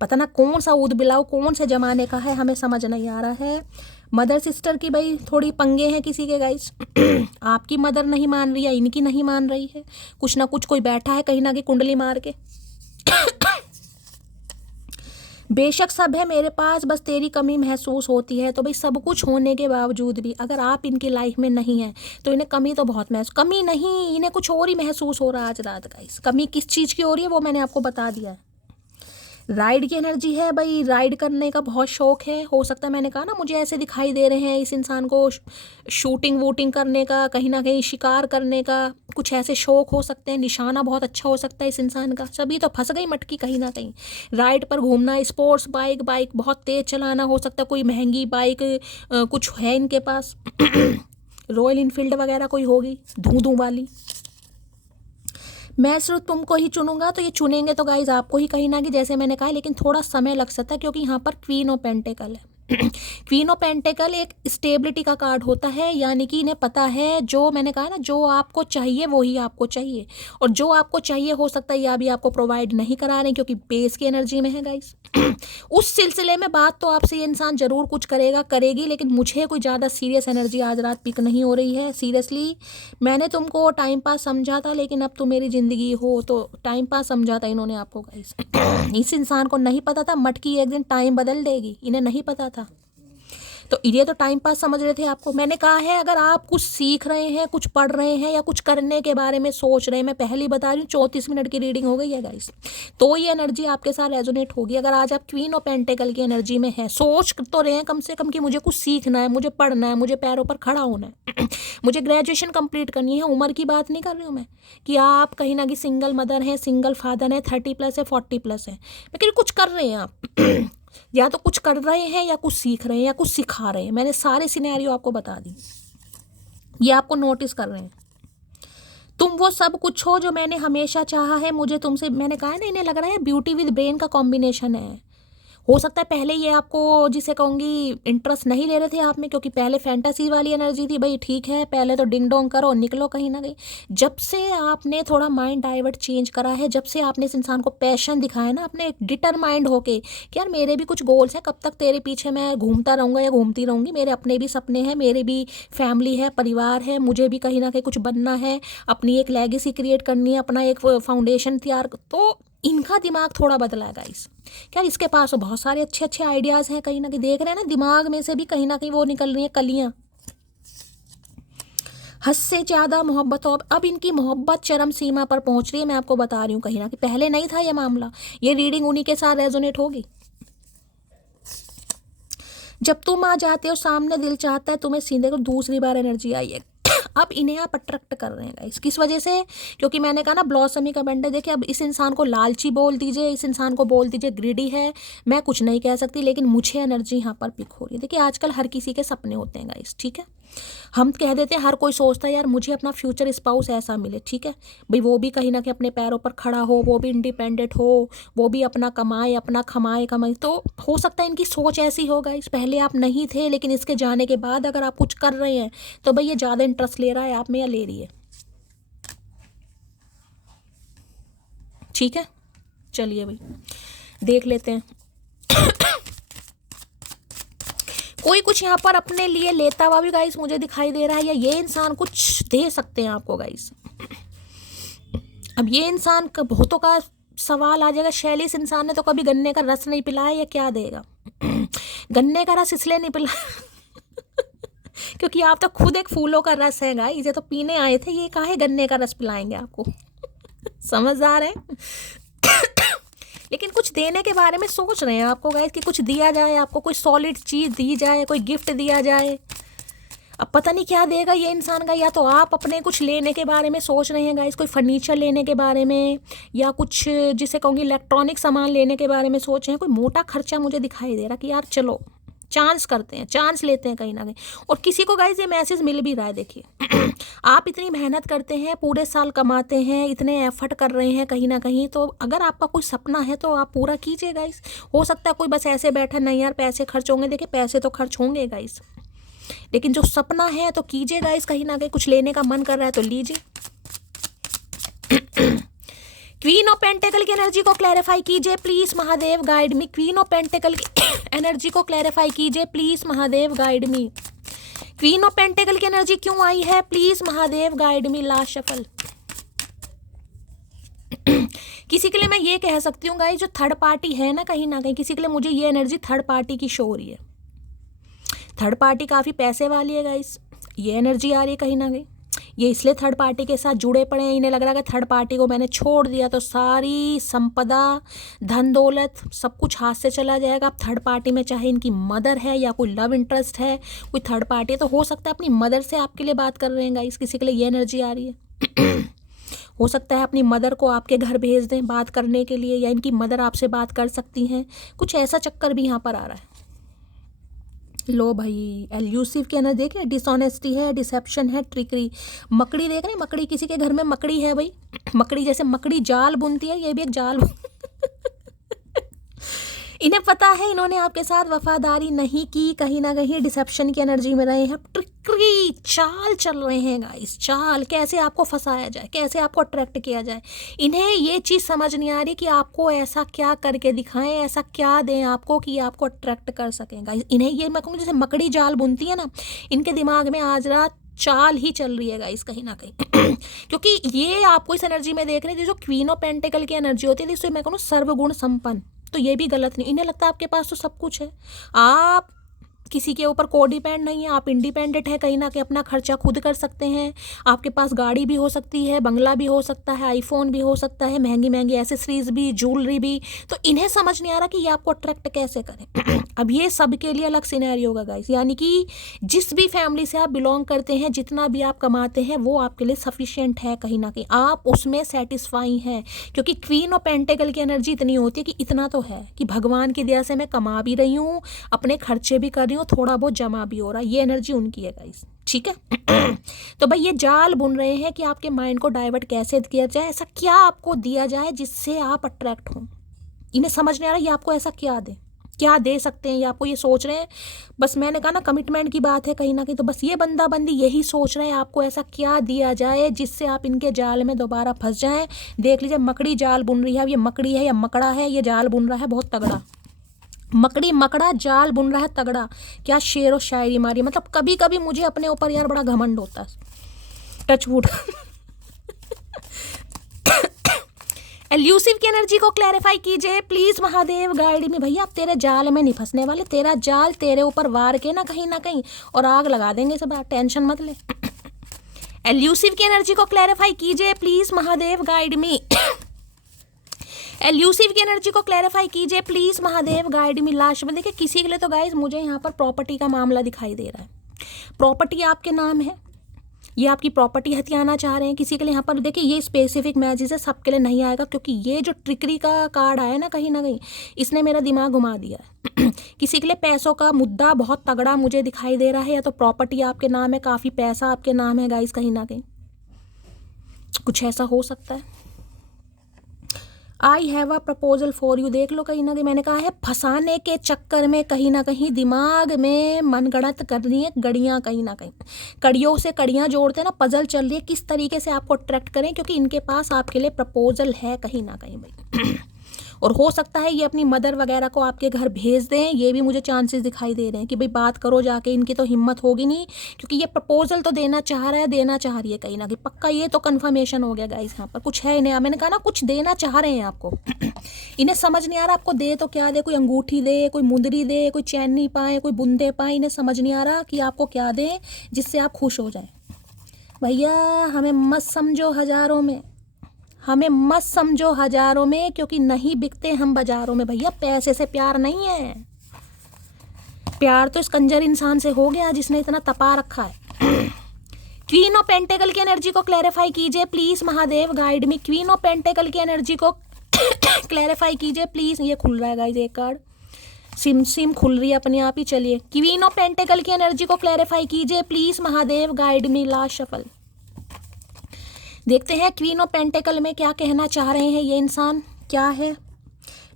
पता ना कौन सा ऊद बिलाव कौन से जमाने का है, हमें समझ नहीं आ रहा है। मदर सिस्टर की भाई थोड़ी पंगे हैं किसी के गाइस। आपकी मदर नहीं मान रही है, इनकी नहीं मान रही है, कुछ ना कुछ कोई बैठा है कहीं ना कहीं कुंडली मार के। बेशक सब है मेरे पास, बस तेरी कमी महसूस होती है। तो भाई सब कुछ होने के बावजूद भी अगर आप इनकी लाइफ में नहीं हैं तो इन्हें कमी तो बहुत कमी नहीं, इन्हें कुछ और ही महसूस हो रहा है आज रात गाइस। कमी किस चीज़ की हो रही है वो मैंने आपको बता दिया है। राइड की एनर्जी है भाई, राइड करने का बहुत शौक है। हो सकता है, मैंने कहा ना, मुझे ऐसे दिखाई दे रहे हैं इस इंसान को शूटिंग वूटिंग करने का, कहीं ना कहीं शिकार करने का कुछ ऐसे शौक हो सकते हैं। निशाना बहुत अच्छा हो सकता है इस इंसान का, सभी तो फंस गई मटकी कहीं ना कहीं। राइड पर घूमना, स्पोर्ट्स बाइक बहुत तेज़ चलाना, हो सकता है कोई महंगी बाइक कुछ है इनके पास। रॉयल इनफील्ड वगैरह कोई होगी धूं वाली। मैं सिर्फ तुमको ही चुनूंगा, तो ये चुनेंगे तो गाइज आपको ही कहीं ना कि, जैसे मैंने कहा, लेकिन थोड़ा समय लग सकता है, क्योंकि यहाँ पर क्वीन ऑफ पेंटेकल है। क्वीन ऑफ पेंटेकल एक स्टेबिलिटी का कार्ड होता है, यानी कि इन्हें पता है, जो मैंने कहा ना, जो आपको चाहिए वो ही आपको चाहिए, और जो आपको चाहिए हो सकता है या अभी आपको प्रोवाइड नहीं करा रहे, क्योंकि बेस की एनर्जी में है गाइस। उस सिलसिले में बात तो आपसे ये इंसान जरूर कुछ करेगी, लेकिन मुझे कोई ज़्यादा सीरियस एनर्जी आज रात पिक नहीं हो रही है। सीरियसली मैंने तुमको टाइम पास समझा था, लेकिन अब तो मेरी ज़िंदगी हो, तो टाइम पास समझा था इन्होंने आपको गाइस। इस इंसान को नहीं पता था मटकी एक दिन टाइम बदल देगी, इन्हें नहीं पता था। था। तो ये तो टाइम पास समझ रहे थे आपको। मैंने कहा है अगर आप कुछ सीख रहे हैं, कुछ पढ़ रहे हैं या कुछ करने के बारे में सोच रहे हैं, मैं पहले बता रही हूँ 34 मिनट की रीडिंग हो गई है गाइस, तो ये एनर्जी आपके साथ रेजोनेट होगी। अगर आज आप क्वीन ऑफ पेंटिकल की एनर्जी में हैं, सोच तो रहे हैं कम से कम कि मुझे कुछ सीखना है, मुझे पढ़ना है, मुझे पैरों पर खड़ा होना है मुझे ग्रेजुएशन कंप्लीट करनी है। उम्र की बात नहीं कर रही हूँ मैं कि आप कहीं ना कहीं सिंगल मदर हैं, सिंगल फादर हैं, 30+ है, 40+ है, लेकिन कुछ कर रहे हैं आप या तो कुछ कर रहे हैं या कुछ सीख रहे हैं या कुछ सिखा रहे हैं। मैंने सारे सिनेरियो आपको बता दी, ये आपको नोटिस कर रहे हैं। तुम वो सब कुछ हो जो मैंने हमेशा चाहा है, मुझे तुमसे, मैंने कहा है ना, इन्हें लग रहा है ब्यूटी विद ब्रेन का कॉम्बिनेशन है। हो सकता है पहले ये आपको, जिसे कहूँगी, इंटरेस्ट नहीं ले रहे थे आप में, क्योंकि पहले फैंटेसी वाली एनर्जी थी। भाई ठीक है, पहले तो डिंग डोंग करो निकलो कहीं ना कहीं। जब से आपने थोड़ा माइंड डाइवर्ट चेंज करा है, जब से आपने इस इंसान को पैशन दिखाया ना, अपने डिटरमाइंड होके कि यार मेरे भी कुछ गोल्स हैं, कब तक तेरे पीछे मैं घूमता रहूँगा या घूमती रहूँगी, मेरे अपने भी सपने हैं, मेरे भी फैमिली है, परिवार है, मुझे भी कहीं ना कहीं कुछ बनना है, अपनी एक लेगेसी क्रिएट करनी है, अपना एक फाउंडेशन तैयार। तो इनका दिमाग थोड़ा बदला है गाइस। क्या इसके पास बहुत सारे अच्छे अच्छे आइडियाज़ हैं, कहीं ना कहीं देख रहे हैं ना, दिमाग में से भी कहीं ना कहीं वो निकल रही हैं कलियां। हद से ज़्यादा मोहब्बत, और अब इनकी मोहब्बत चरम सीमा पर पहुंच रही है। मैं आपको बता रही हूँ कहीं ना कहीं पहले नहीं था ये मामला। ये रीडिंग उन्हीं के साथ रेजोनेट होगी। जब तुम आ जाते हो सामने, दिल चाहता है तुम्हें सीधे को। दूसरी बार एनर्जी आई है अब इन्हें आप अट्रैक्ट कर रहे हैं गाइस। किस वजह से? क्योंकि मैंने कहा ना ब्लॉसमी का बंडल। देखिए अब इस इंसान को लालची बोल दीजिए, इस इंसान को बोल दीजिए ग्रीडी है, मैं कुछ नहीं कह सकती, लेकिन मुझे एनर्जी यहाँ पर पिक हो रही है। देखिए आजकल हर किसी के सपने होते हैं गाइस, ठीक है। हम कह देते हैं, हर कोई सोचता है यार मुझे अपना फ्यूचर स्पाउस ऐसा मिले, ठीक है भाई, वो भी कहीं ना कहीं अपने पैरों पर खड़ा हो, वो भी इंडिपेंडेंट हो, वो भी अपना कमाए, अपना कमाए। तो हो सकता है इनकी सोच ऐसी हो गाइस। पहले आप नहीं थे, लेकिन इसके जाने के बाद अगर आप कुछ कर रहे हैं तो भाई ये ज़्यादा इंटरेस्ट ले रहा है आप में या ले रही है, ठीक है। चलिए भाई देख लेते हैं कोई कुछ यहाँ पर अपने लिए लेता हुआ भी गाइस मुझे दिखाई दे रहा है, या ये इंसान कुछ दे सकते हैं आपको गाइस। अब ये इंसान का बहुतों का सवाल आ जाएगा, शैली इस इंसान ने तो कभी गन्ने का रस नहीं पिलाया, या क्या देगा गन्ने का रस इसलिए नहीं पिला क्योंकि आप तो खुद एक फूलों का रस है गाइस, ये तो पीने आए थे, ये काहे गन्ने का रस पिलाएंगे आपको समझदार है लेकिन कुछ देने के बारे में सोच रहे हैं आपको गाइस, कि कुछ दिया जाए आपको, कोई सॉलिड चीज़ दी जाए, कोई गिफ्ट दिया जाए। अब पता नहीं क्या देगा ये इंसान का, या तो आप अपने कुछ लेने के बारे में सोच रहे हैं गाइस, कोई फर्नीचर लेने के बारे में, या कुछ जिसे कहूँगी इलेक्ट्रॉनिक सामान लेने के बारे में सोच रहे हैं। कोई मोटा खर्चा मुझे दिखाई दे रहा कि यार चलो चांस करते हैं, चांस लेते हैं कहीं ना कहीं। और किसी को गाइस ये मैसेज मिल भी रहा है। देखिए आप इतनी मेहनत करते हैं, पूरे साल कमाते हैं, इतने एफर्ट कर रहे हैं कहीं ना कहीं, तो अगर आपका कोई सपना है तो आप पूरा कीजिए गाइस। हो सकता है कोई बस ऐसे बैठा, नहीं यार पैसे खर्च होंगे, देखिए पैसे तो खर्च होंगे गाइस, लेकिन जो सपना है तो कीजिए गाइस। कहीं ना कहीं कुछ लेने का मन कर रहा है तो लीजिए। क्वीन ऑफ पेंटेकल की एनर्जी को क्लैरिफाई कीजिए please Mahadev, guide me. Queen of pentacle की एनर्जी को क्लैरिफाई कीजिए please Mahadev, guide me. Queen of pentacle की एनर्जी क्यों आई है, please Mahadev guide me. Last shuffle किसी के लिए मैं ये कह सकती हूँ गाइस, जो थर्ड पार्टी है ना कहीं किसी के लिए मुझे ये एनर्जी थर्ड पार्टी की शो हो रही है। थर्ड पार्टी काफ़ी पैसे वाली है गाइस, ये एनर्जी आ रही है कहीं ना कहीं। ये इसलिए थर्ड पार्टी के साथ जुड़े पड़े हैं, इन्हें लग रहा है कि थर्ड पार्टी को मैंने छोड़ दिया तो सारी संपदा, धन दौलत सब कुछ हाथ से चला जाएगा। अब थर्ड पार्टी में चाहे इनकी मदर है या कोई लव इंटरेस्ट है, कोई थर्ड पार्टी है, तो हो सकता है अपनी मदर से आपके लिए बात कर रहे हैं गाइस, किसी के लिए ये एनर्जी आ रही है हो सकता है अपनी मदर को आपके घर भेज दें बात करने के लिए, या इनकी मदर आपसे बात कर सकती हैं, कुछ ऐसा चक्कर भी यहाँ पर आ रहा है। लो भाई एल्यूसिव के अंदर देखें, डिसऑनेस्टी है, डिसेप्शन है, ट्रिकरी। मकड़ी देख रहे हैं, मकड़ी किसी के घर में मकड़ी है भाई, मकड़ी जैसे मकड़ी जाल बुनती है, ये भी एक जाल इन्हें पता है इन्होंने आपके साथ वफादारी नहीं की, कहीं ना कहीं डिसेप्शन की एनर्जी में रहे हैं, ट्रिकरी चाल चल रहे हैं गाइस। चाल कैसे आपको फंसाया जाए, कैसे आपको अट्रैक्ट किया जाए, इन्हें ये चीज़ समझ नहीं आ रही कि आपको ऐसा क्या करके दिखाएं, ऐसा क्या दें आपको कि आपको अट्रैक्ट कर सकें गाइस। इन्हें ये मैं कहूँगी जैसे मकड़ी जाल बुनती है ना, इनके दिमाग में आज रात चाल ही चल रही है गाइस कहीं ना कहीं क्योंकि ये आपको इस एनर्जी में देख रहे हैं, जो क्वीन ऑफ पेंटिकल की एनर्जी होती है, जिससे मैं कहूँ सर्वगुण संपन्न, तो ये भी गलत नहीं। इन्हें लगता है आपके पास तो सब कुछ है, आप किसी के ऊपर को डिपेंड नहीं है, आप इंडिपेंडेंट है, कहीं ना कहीं अपना खर्चा खुद कर सकते हैं। आपके पास गाड़ी भी हो सकती है, बंगला भी हो सकता है, आईफोन भी हो सकता है, महंगी महंगी एसेसरीज भी, ज्वेलरी भी। तो इन्हें समझ नहीं आ रहा कि ये आपको अट्रैक्ट कैसे करें। अब ये सबके लिए अलग सिनेरियो होगा गाइस, यानी कि जिस भी फैमिली से आप बिलोंग करते हैं, जितना भी आप कमाते हैं वो आपके लिए सफिशिएंट है, कहीं ना कहीं आप उसमें सेटिस्फाई हैं। क्योंकि क्वीन ऑफ पेंटेकल की एनर्जी इतनी होती है कि इतना तो है कि भगवान की दया से मैं कमा भी रही हूँ, अपने खर्चे भी कर रही हूँ, थोड़ा बहुत जमा भी हो रहा है। ये एनर्जी उनकी है गाइस, ठीक है। तो भाई ये जाल बुन रहे हैं कि आपके माइंड को डाइवर्ट कैसे किया जाए, ऐसा क्या आपको दिया जाए जिससे आप अट्रैक्ट हों। इन्हें समझ नहीं आ रहा ये आपको ऐसा क्या दे सकते हैं, ये आपको ये सोच रहे हैं। बस मैंने कहा ना कमिटमेंट की बात है कहीं ना कहीं, तो बस ये बंदा बंदी यही सोच रहे हैं आपको ऐसा क्या दिया जाए जिससे आप इनके जाल में दोबारा फंस जाएं। देख लीजिए मकड़ी जाल बुन रही है, अब ये मकड़ी है या मकड़ा है, ये जाल बुन रहा है बहुत तगड़ा। मकड़ी मकड़ा जाल बुन रहा है तगड़ा। क्या शेर और शायरी मारी, मतलब कभी कभी मुझे अपने ऊपर यार बड़ा घमंड होता है, टच वुड। एल्यूसिव की एनर्जी को क्लैरिफाई कीजिए प्लीज महादेव, गाइड में। भैया आप तेरे जाल में नहीं फंसने वाले, तेरा जाल तेरे ऊपर वार के ना कहीं और आग लगा देंगे सब, टेंशन मत ले। एल्यूसिव की एनर्जी को क्लैरिफाई कीजिए please Mahadev, guide me. Elusive की एनर्जी को क्लैरिफाई कीजिए please Mahadev, guide me. Last में देखिए किसी के लिए तो गाइज मुझे यहाँ पर प्रॉपर्टी का मामला दिखाई दे रहा है। प्रॉपर्टी आपके नाम है, ये आपकी प्रॉपर्टी हथियाना चाह रहे हैं किसी के लिए। यहाँ पर देखिए ये स्पेसिफिक मैसेज है, सबके लिए नहीं आएगा, क्योंकि ये जो ट्रिकरी का कार्ड आया ना कहीं इसने मेरा दिमाग घुमा दिया है। किसी के लिए पैसों का मुद्दा बहुत तगड़ा मुझे दिखाई दे रहा है, या तो प्रॉपर्टी आपके नाम है, काफ़ी पैसा आपके नाम है गाइस, कहीं ना कहीं कुछ ऐसा हो सकता है। I have a proposal for you, देख लो कहीं ना कहीं मैंने कहा है फंसाने के चक्कर में कहीं ना कहीं दिमाग में मनगढ़ंत कर रही है गड़ियाँ, कहीं ना कहीं कड़ियों से कड़ियाँ जोड़ते हैं ना, पजल चल रही है किस तरीके से आपको अट्रैक्ट करें, क्योंकि इनके पास आपके लिए प्रपोजल है कहीं ना कहीं भाई। और हो सकता है ये अपनी मदर वगैरह को आपके घर भेज दें, ये भी मुझे चांसेस दिखाई दे रहे हैं कि भाई बात करो जाके, इनकी तो हिम्मत होगी नहीं, क्योंकि ये प्रपोजल तो देना चाह रहा है, देना चाह रही है कहीं ना कहीं पक्का। ये तो कन्फर्मेशन हो गया गाइस, यहाँ पर कुछ है इन्हें, मैंने कहा ना कुछ देना चाह रहे हैं आपको। इन्हें समझ नहीं आ रहा आपको दे तो क्या दे, कोई अंगूठी दे, कोई मुंदरी दे, कोई चैनी पाए, कोई बुंदे पाए, इन्हें समझ नहीं आ रहा कि आपको क्या दें जिससे आप खुश हो जाए। भैया हमें मत समझो हजारों में, हमें मत समझो हजारों में, क्योंकि नहीं बिकते हम बाजारों में। भैया पैसे से प्यार नहीं है, प्यार तो इस कंजर इंसान से हो गया जिसने इतना तपा रखा है। क्वीन ऑफ पेंटेकल की एनर्जी को क्लैरिफाई कीजिए please Mahadev, guide me. Queen of pentacle की एनर्जी को क्लैरिफाई कीजिए प्लीज। ये खुल रहा है गाइस एक कार्ड, सिम खुल रही है अपने आप ही। चलिए क्वीन ऑफ पेंटेकल की एनर्जी को क्लैरिफाई कीजिए please Mahadev, guide me. Last shuffle देखते हैं क्वीन ऑफ पेंटेकल में क्या कहना चाह रहे हैं ये इंसान, क्या है।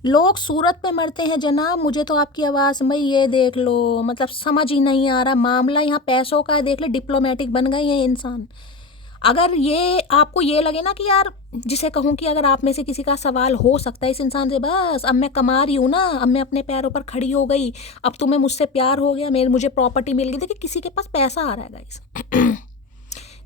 लोग सूरत पे मरते हैं जनाब, मुझे तो आपकी आवाज़ में ये देख लो, मतलब समझ ही नहीं आ रहा मामला यहाँ पैसों का है। देख ले डिप्लोमेटिक बन गए ये इंसान। अगर ये आपको ये लगे ना कि यार, जिसे कहूँ कि अगर आप में से किसी का सवाल हो सकता है इस इंसान से, बस अब मैं कमा रही हूँ ना, अब मैं अपने पैरों पर खड़ी हो गई, अब तुम्हें मुझसे प्यार हो गया, मुझे प्रॉपर्टी मिल गई। देखिए किसी के पास पैसा आ रहा है गाइस।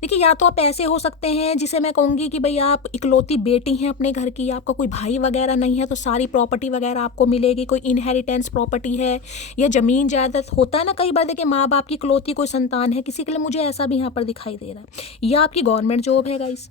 देखिए या तो आप ऐसे हो सकते हैं जिसे मैं कहूँगी कि भाई आप इकलौती बेटी हैं अपने घर की, आपका कोई भाई वगैरह नहीं है, तो सारी प्रॉपर्टी वगैरह आपको मिलेगी, कोई इनहेरिटेंस प्रॉपर्टी है या ज़मीन जायदाद होता है ना कई बार। देखिए माँ बाप की इकलौती कोई संतान है किसी के लिए, मुझे ऐसा भी यहाँ पर दिखाई दे रहा है। या आपकी गवर्नमेंट जॉब है गाइस,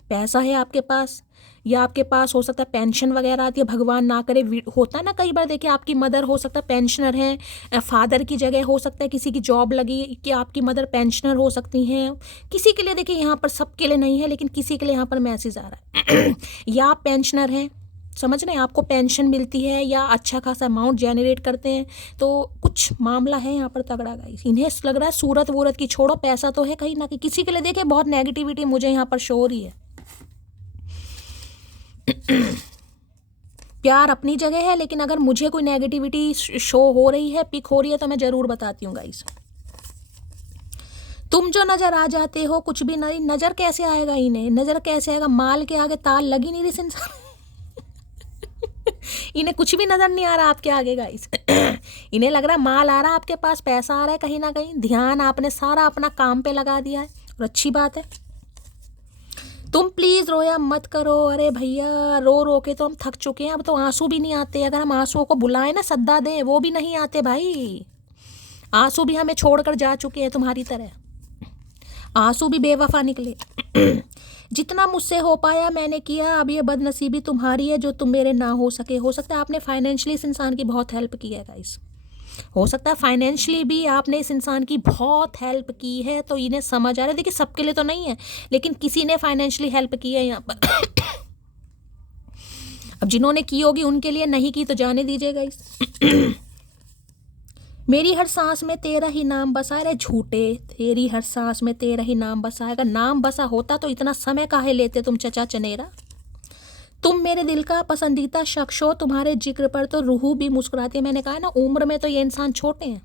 पैसा है आपके पास, या आपके पास हो सकता है पेंशन वगैरह आती है, भगवान ना करे होता है ना कई बार। देखिए आपकी मदर हो सकता है पेंशनर है, फादर की जगह हो सकता है किसी की जॉब लगी कि आपकी मदर पेंशनर हो सकती हैं किसी के लिए। देखिए यहाँ पर सबके लिए नहीं है, लेकिन किसी के लिए यहाँ पर मैसेज आ रहा है। या आप पेंशनर हैं, समझ रहे हैं, आपको पेंशन मिलती है या अच्छा खासा अमाउंट जनरेट करते हैं, तो कुछ मामला है यहाँ पर तगड़ा गाइस। इन्हें लग रहा है सूरत वूरत की छोड़ो, पैसा तो है कहीं ना कहीं किसी के लिए। देखिए बहुत नेगेटिविटी मुझे यहाँ पर शो हो रही है। प्यार अपनी जगह है, लेकिन अगर मुझे कोई नेगेटिविटी शो हो रही है, पिक हो रही है, तो मैं जरूर बताती हूँ गाइस। तुम जो नजर आ जाते हो कुछ भी नहीं, नजर कैसे आएगा इन्हें, नजर कैसे आएगा, माल के आगे ताल लगी नहीं रही इंसान। इन्हें कुछ भी नजर नहीं आ रहा आपके आगे गाइस। इन्हें लग रहा है माल आ रहा है आपके पास, पैसा आ रहा है कहीं ना कहीं, ध्यान आपने सारा अपना काम पे लगा दिया है, और अच्छी बात है। तुम प्लीज रोया मत करो। अरे भैया रो रो के तो हम थक चुके हैं, अब तो आंसू भी नहीं आते। अगर हम आंसुओं को बुलाएं ना, सद्दा दें, वो भी नहीं आते भाई। आंसू भी हमें छोड़कर जा चुके हैं तुम्हारी तरह, आंसू भी बेवफा निकले। जितना मुझसे हो पाया मैंने किया, अब ये बदनसीबी तुम्हारी है जो तुम मेरे ना हो सके। हो सकता है आपने फाइनेंशियली इस इंसान की बहुत हेल्प की है गाइस, हो सकता है फाइनेंशियली भी आपने इस इंसान की बहुत हेल्प की है, तो इन्हें समझ आ रहा है। देखिए सबके लिए तो नहीं है, लेकिन किसी ने फाइनेंशियली हेल्प की है यहाँ पर। अब जिन्होंने की होगी उनके लिए, नहीं की तो जाने दीजिए गाइस। मेरी हर सांस में तेरा ही नाम बसा। रे झूठे, तेरी हर सांस में तेरा ही नाम बसा। अगर नाम बसा होता तो इतना समय काहे लेते तुम चचा चनेरा। तुम मेरे दिल का पसंदीदा शख्स हो, तुम्हारे जिक्र पर तो रूह भी मुस्कुराती है। मैंने कहा ना, उम्र में तो ये इंसान छोटे हैं,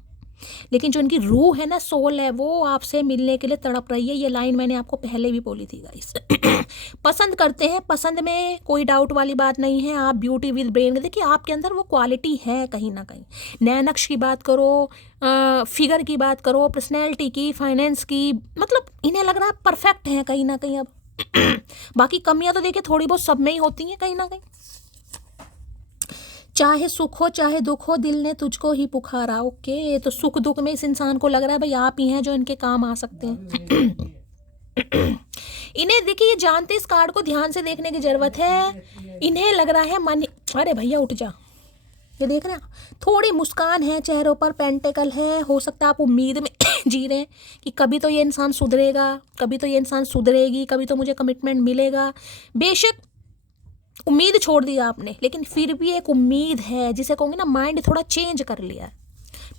लेकिन जो इनकी रूह है ना, सोल है, वो आपसे मिलने के लिए तड़प रही है। ये लाइन मैंने आपको पहले भी बोली थी गाइस। पसंद करते हैं, पसंद में कोई डाउट वाली बात नहीं है। आप ब्यूटी विद ब्रेन, देखिए आपके अंदर वो क्वालिटी है कहीं ना कहीं। नैनक्श की बात करो, फिगर की बात करो, पर्सनैलिटी की, फाइनेंस की, मतलब इन्हें लग रहा है परफेक्ट है कहीं ना कहीं। अब बाकी कमियां तो देखिए थोड़ी बहुत सब में ही होती हैं कहीं ना कहीं। चाहे सुख हो चाहे दुख हो, दिल ने तुझको ही पुकारा। ओके, तो सुख दुख में इस इंसान को लग रहा है भाई आप ही हैं जो इनके काम आ सकते हैं। इन्हें देखिए, ये जानते इस कार्ड को ध्यान से देखने की जरूरत है। इन्हें लग रहा है मन, अरे भैया उठ जा, ये देख रहे हैं, थोड़ी मुस्कान है चेहरों पर, पेंटेकल है। हो सकता है आप उम्मीद में जी रहे हैं कि कभी तो ये इंसान सुधरेगा, कभी तो ये इंसान सुधरेगी, कभी तो मुझे कमिटमेंट मिलेगा। बेशक उम्मीद छोड़ दी आपने, लेकिन फिर भी एक उम्मीद है, जिसे कहूँगी ना माइंड थोड़ा चेंज कर लिया है।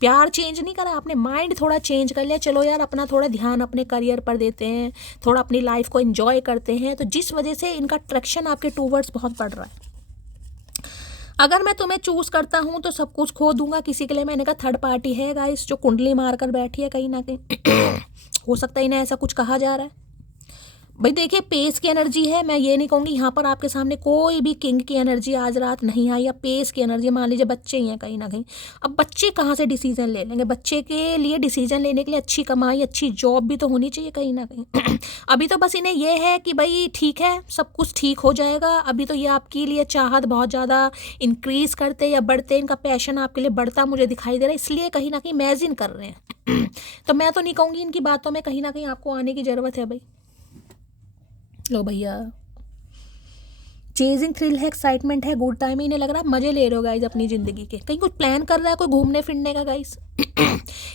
प्यार चेंज नहीं करा आपने, माइंड थोड़ा चेंज कर लिया। चलो यार, अपना थोड़ा ध्यान अपने करियर पर देते हैं, थोड़ा अपनी लाइफ को एंजॉय करते हैं। तो जिस वजह से इनका अट्रैक्शन आपके टूवर्ड्स बहुत बढ़ रहा है। अगर मैं तुम्हें चूज करता हूं तो सब कुछ खो दूंगा किसी के लिए। मैंने कहा थर्ड पार्टी है गाइस जो कुंडली मारकर बैठी है कहीं ना कहीं। हो सकता है इन्हें ऐसा कुछ कहा जा रहा है। भाई देखिए, पेस की एनर्जी है, मैं ये नहीं कहूँगी यहाँ पर आपके सामने कोई भी किंग की एनर्जी आज रात नहीं आई, या पेस की एनर्जी। मान लीजिए बच्चे ही हैं कहीं ना कहीं, अब बच्चे कहाँ से डिसीजन ले लेंगे। बच्चे के लिए डिसीजन लेने के लिए अच्छी कमाई, अच्छी जॉब भी तो होनी चाहिए कहीं ना कहीं। अभी तो बस इन्हें ये है कि भाई ठीक है, सब कुछ ठीक हो जाएगा। अभी तो ये आपके लिए चाहत बहुत ज़्यादा इंक्रीज करते या बढ़ते, इनका पैशन आपके लिए बढ़ता मुझे दिखाई दे रहा है, इसलिए कहीं ना कहीं इमेजिन कर रहे हैं। तो मैं तो नहीं कहूँगी, इनकी बातों में कहीं ना कहीं आपको आने की ज़रूरत है भाई। लो भैया, चेजिंग थ्रिल है, एक्साइटमेंट है, गुड टाइम। इन्हें लग रहा है मजे ले रहे हो गाइज अपनी ज़िंदगी के। कहीं कुछ प्लान कर रहा है कोई घूमने फिरने का गाइज,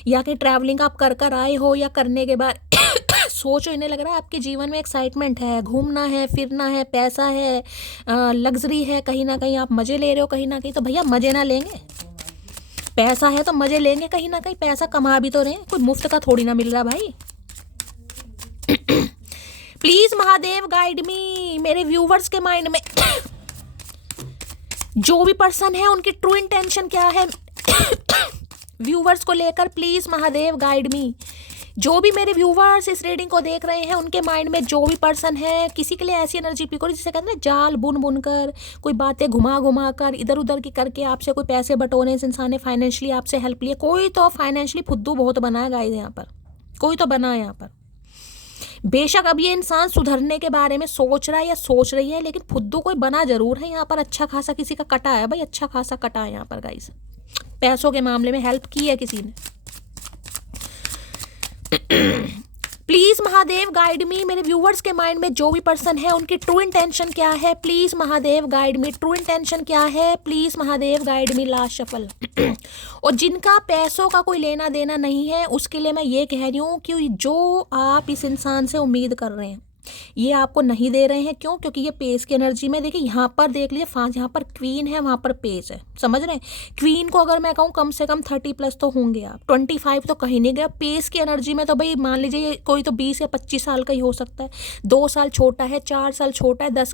या कि ट्रैवलिंग आप कर आए हो, या करने के बाद सोचो। इन्हें लग रहा है आपके जीवन में एक्साइटमेंट है, घूमना है, फिरना है, पैसा है, लग्जरी है, कहीं ना कहीं आप मज़े ले रहे हो कहीं ना कहीं। तो भैया मज़े ना लेंगे, पैसा है तो मज़े लेंगे कहीं ना कहीं। पैसा कमा भी तो रहे हैं, कोई मुफ्त का थोड़ी ना मिल रहा भाई। प्लीज महादेव गाइड मी। मेरे व्यूवर्स के माइंड में जो भी पर्सन है उनकी ट्रू इंटेंशन क्या है व्यूवर्स को लेकर, प्लीज महादेव गाइड मी। जो भी मेरे व्यूवर्स इस रीडिंग को देख रहे हैं, उनके माइंड में जो भी पर्सन है, किसी के लिए ऐसी एनर्जी पिक हो रही, जिसे कहते हैं जाल बुन बुन कर, कोई बातें घुमा घुमा कर, इधर उधर की करके आपसे कोई पैसे बटोरे। इस इंसान ने फाइनेंशियली आपसे हेल्प लिया। कोई तो फाइनेंशियली फुद्दू बहुत बना है गाइस यहाँ पर, कोई तो बना है यहाँ पर। बेशक अब ये इंसान सुधरने के बारे में सोच रहा है या सोच रही है, लेकिन फुद्दू कोई बना जरूर है यहाँ पर। अच्छा खासा किसी का कटा है भाई, अच्छा खासा कटा है यहाँ पर गाइस। पैसों के मामले में हेल्प की है किसी ने। प्लीज महादेव गाइड मी। मेरे व्यूवर्स के माइंड में जो भी पर्सन है, उनकी ट्रू इंटेंशन क्या है, please Mahadev guide me. True intention क्या है, please Mahadev guide me. Last shuffle. और जिनका पैसों का कोई लेना देना नहीं है, उसके लिए मैं ये कह रही हूँ कि जो आप इस इंसान से उम्मीद कर रहे हैं, ये आपको नहीं दे रहे हैं। क्यों? क्योंकि ये पेस की एनर्जी में, देखिए यहाँ पर देख लीजिए 5, यहाँ पर क्वीन है, वहाँ पर पेस है। समझ रहे हैं? क्वीन को अगर मैं कहूँ कम से कम 30+ तो होंगे आप, 25 तो कहीं नहीं गया। पेस की एनर्जी में तो भाई मान लीजिए कोई तो 20 या 25 साल का ही हो सकता है, 2 साल छोटा है, 4 साल छोटा है, 10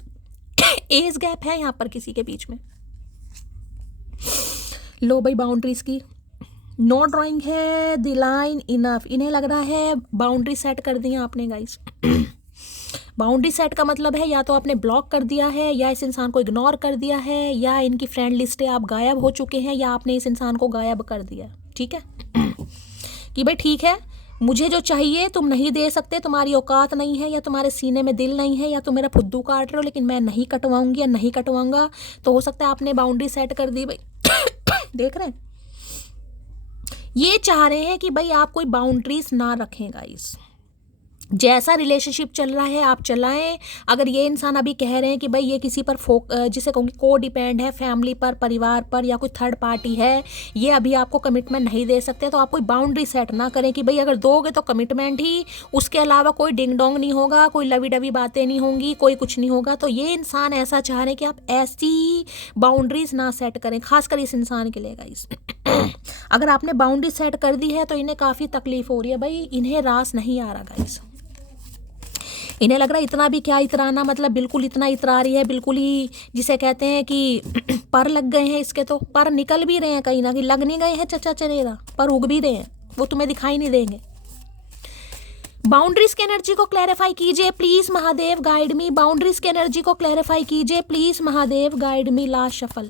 एज गैप है यहाँ पर किसी के बीच में। लो भाई, बाउंड्रीज की नो ड्राइंग है, द लाइन इनफ। इन्हें लग रहा है बाउंड्री सेट कर दी आपने गाइस। बाउंड्री सेट का मतलब है या तो आपने ब्लॉक कर दिया है, या इस इंसान को इग्नोर कर दिया है, या इनकी फ्रेंड लिस्ट आप गायब हो चुके हैं, या आपने इस इंसान को गायब कर दिया। ठीक है कि भाई ठीक है, मुझे जो चाहिए तुम नहीं दे सकते, तुम्हारी औकात नहीं है, या तुम्हारे सीने में दिल नहीं है, या तुम मेरा फुद्दू काट रहे हो, लेकिन मैं नहीं कटवाऊंगी या नहीं कटवाऊंगा। तो हो सकता है आपने बाउंड्री सेट कर दी भाई। देख रहे हैं, ये चाह रहे हैं कि भाई आप कोई बाउंड्रीज ना रखें गाइस। जैसा रिलेशनशिप चल रहा है आप चलाएं। अगर ये इंसान अभी कह रहे हैं कि भाई ये किसी पर जिसे कहूँगी को डिपेंड है, फैमिली पर, परिवार पर, या कोई थर्ड पार्टी है, ये अभी आपको कमिटमेंट नहीं दे सकते, तो आप कोई बाउंड्री सेट ना करें कि भाई अगर दोगे तो कमिटमेंट ही, उसके अलावा कोई डिंग डोंग नहीं होगा, कोई लवी डवी बातें नहीं होंगी, कोई कुछ नहीं होगा। तो ये इंसान ऐसा चाह रहे हैं कि आप ऐसी बाउंड्रीज ना सेट करें, खासकर इस इंसान के लिए गाइस। अगर आपने बाउंड्री सेट कर दी है तो इन्हें काफ़ी तकलीफ हो रही है भाई, इन्हें रास नहीं आ रहा गाइस। इन्हें लग रहा है इतना भी क्या इतराना, मतलब बिल्कुल इतना इतरा रही है, बिल्कुल ही जिसे कहते हैं कि पर लग गए हैं इसके, तो पर निकल भी रहे हैं कहीं ना कहीं, लग नहीं गए हैं चचा चलेगा, पर उग भी रहे हैं, वो तुम्हें दिखाई नहीं देंगे। बाउंड्रीज की एनर्जी को क्लैरिफाई कीजिए please Mahadev, guide me. Boundaries की एनर्जी को क्लैरिफाई कीजिए please Mahadev, guide me. Last shuffle.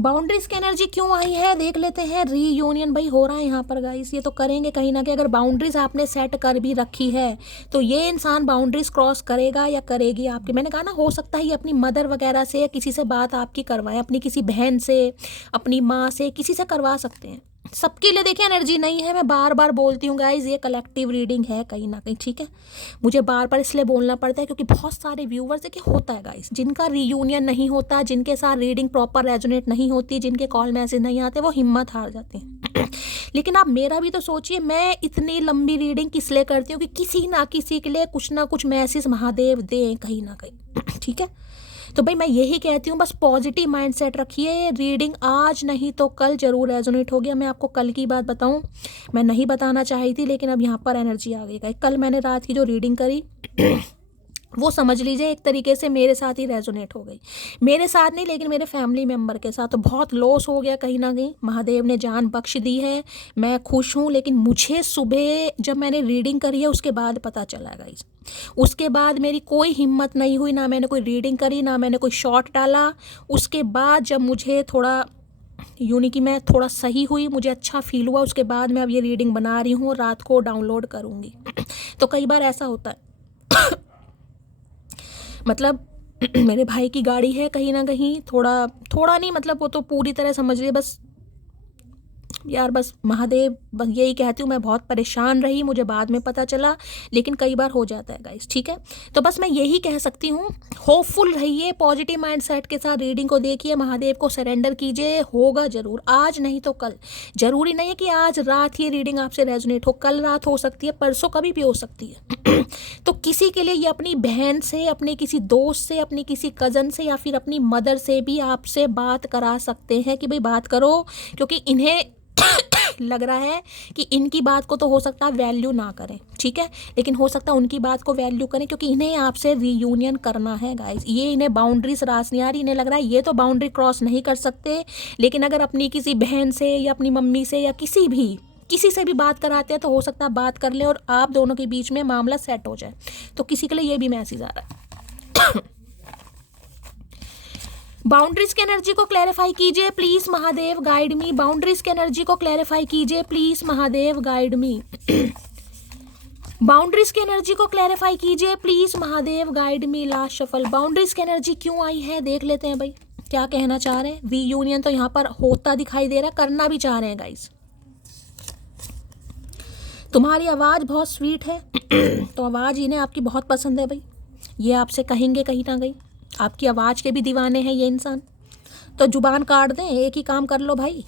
Boundaries की एनर्जी क्यों आई है देख लेते हैं। रीयूनियन भाई हो रहा है यहाँ पर गाइस, ये तो करेंगे कहीं ना कहीं। अगर बाउंड्रीज आपने सेट कर भी रखी है तो ये इंसान बाउंड्रीज क्रॉस करेगा या करेगी आपकी। मैंने कहा ना, हो सकता है ये अपनी मदर वगैरह से, किसी से बात आपकी करवाएं, अपनी किसी बहन से, अपनी माँ से, किसी से करवा सकते हैं। सबके लिए देखिए एनर्जी नहीं है, मैं बार बार बोलती हूँ गाइज, ये कलेक्टिव रीडिंग है कहीं ना कहीं, ठीक है। मुझे बार बार इसलिए बोलना पड़ता है क्योंकि बहुत सारे व्यूवर्स देखिए होता है गाइज, जिनका रीयूनियन नहीं होता, जिनके साथ रीडिंग प्रॉपर रेजोनेट नहीं होती, जिनके कॉल मैसेज नहीं आते, वो हिम्मत हार जाते हैं। लेकिन आप मेरा भी तो सोचिए, मैं इतनी लंबी रीडिंग किस लिए करती हूँ कि किसी ना किसी के लिए कुछ ना कुछ मैसेज महादेव दें कहीं ना कहीं, ठीक है। तो भाई मैं यही कहती हूँ, बस पॉजिटिव माइंडसेट रखिए। रीडिंग आज नहीं तो कल जरूर रेजोनेट हो गया। मैं आपको कल की बात बताऊँ, मैं नहीं बताना चाही थी लेकिन अब यहाँ पर एनर्जी आ गई। कल मैंने रात की जो रीडिंग करी वो समझ लीजिए एक तरीके से मेरे साथ ही रेजोनेट हो गई। मेरे साथ नहीं लेकिन मेरे फैमिली मेम्बर के साथ। तो बहुत लॉस हो गया कहीं ना कहीं। महादेव ने जान बख्श दी है, मैं खुश हूँ। लेकिन मुझे सुबह जब मैंने रीडिंग करी है उसके बाद पता चला गाइस, उसके बाद मेरी कोई हिम्मत नहीं हुई, ना मैंने कोई रीडिंग करी, ना मैंने कोई शॉट डाला। उसके बाद जब मुझे थोड़ा यूनी कि मैं थोड़ा सही हुई, मुझे अच्छा फील हुआ, उसके बाद मैं अब ये रीडिंग बना रही हूँ, रात को डाउनलोड करूँगी। तो कई बार ऐसा होता है मतलब मेरे भाई की गाड़ी है कहीं ना कहीं, थोड़ा थोड़ा नहीं, मतलब वो तो पूरी तरह समझ रही है। बस यार, बस महादेव, बस यही कहती हूँ, मैं बहुत परेशान रही, मुझे बाद में पता चला, लेकिन कई बार हो जाता है गाइस, ठीक है। तो बस मैं यही कह सकती हूँ, होपफुल रहिए, पॉजिटिव माइंडसेट के साथ रीडिंग को देखिए, महादेव को सरेंडर कीजिए, होगा जरूर, आज नहीं तो कल। जरूरी नहीं है कि आज रात ये रीडिंग आपसे रेजोनेट हो, कल रात हो सकती है, परसों कभी भी हो सकती है। तो किसी के लिए ये अपनी बहन से, अपने किसी दोस्त से, अपनी किसी कज़न से, या फिर अपनी मदर से भी आपसे बात करा सकते हैं कि भाई बात करो, क्योंकि इन्हें लग रहा है कि इनकी बात को तो हो सकता है वैल्यू ना करें, ठीक है, लेकिन हो सकता है उनकी बात को वैल्यू करें, क्योंकि इन्हें आपसे रीयूनियन करना है गाइस। ये इन्हें बाउंड्रीज रास नहीं आ रही, इन्हें लग रहा है ये तो बाउंड्री क्रॉस नहीं कर सकते, लेकिन अगर अपनी किसी बहन से या अपनी मम्मी से या किसी से भी बात कराते हैं तो हो सकता है बात कर ले और आप दोनों के बीच में मामला सेट हो जाए। तो किसी के लिए ये भी मैसेज आ रहा है। बाउंड्रीज की एनर्जी को क्लैरिफाई कीजिए please Mahadev, guide me. Boundaries की एनर्जी को क्लैरिफाई कीजिए please Mahadev, guide me. Boundaries की एनर्जी को क्लैरिफाई कीजिए please Mahadev, guide me. Last shuffle. Boundaries की एनर्जी क्यों आई है देख लेते हैं भाई, क्या कहना चाह रहे हैं। रीयूनियन तो यहाँ पर होता दिखाई दे रहा है, करना भी चाह रहे हैं गाइस। तुम्हारी आवाज़ बहुत स्वीट है तो आवाज़ इन्हें आपकी बहुत पसंद है भाई, ये आपसे कहेंगे कहीं ना कहीं, आपकी आवाज़ के भी दीवाने हैं ये इंसान। तो जुबान काट दें, एक ही काम कर लो भाई।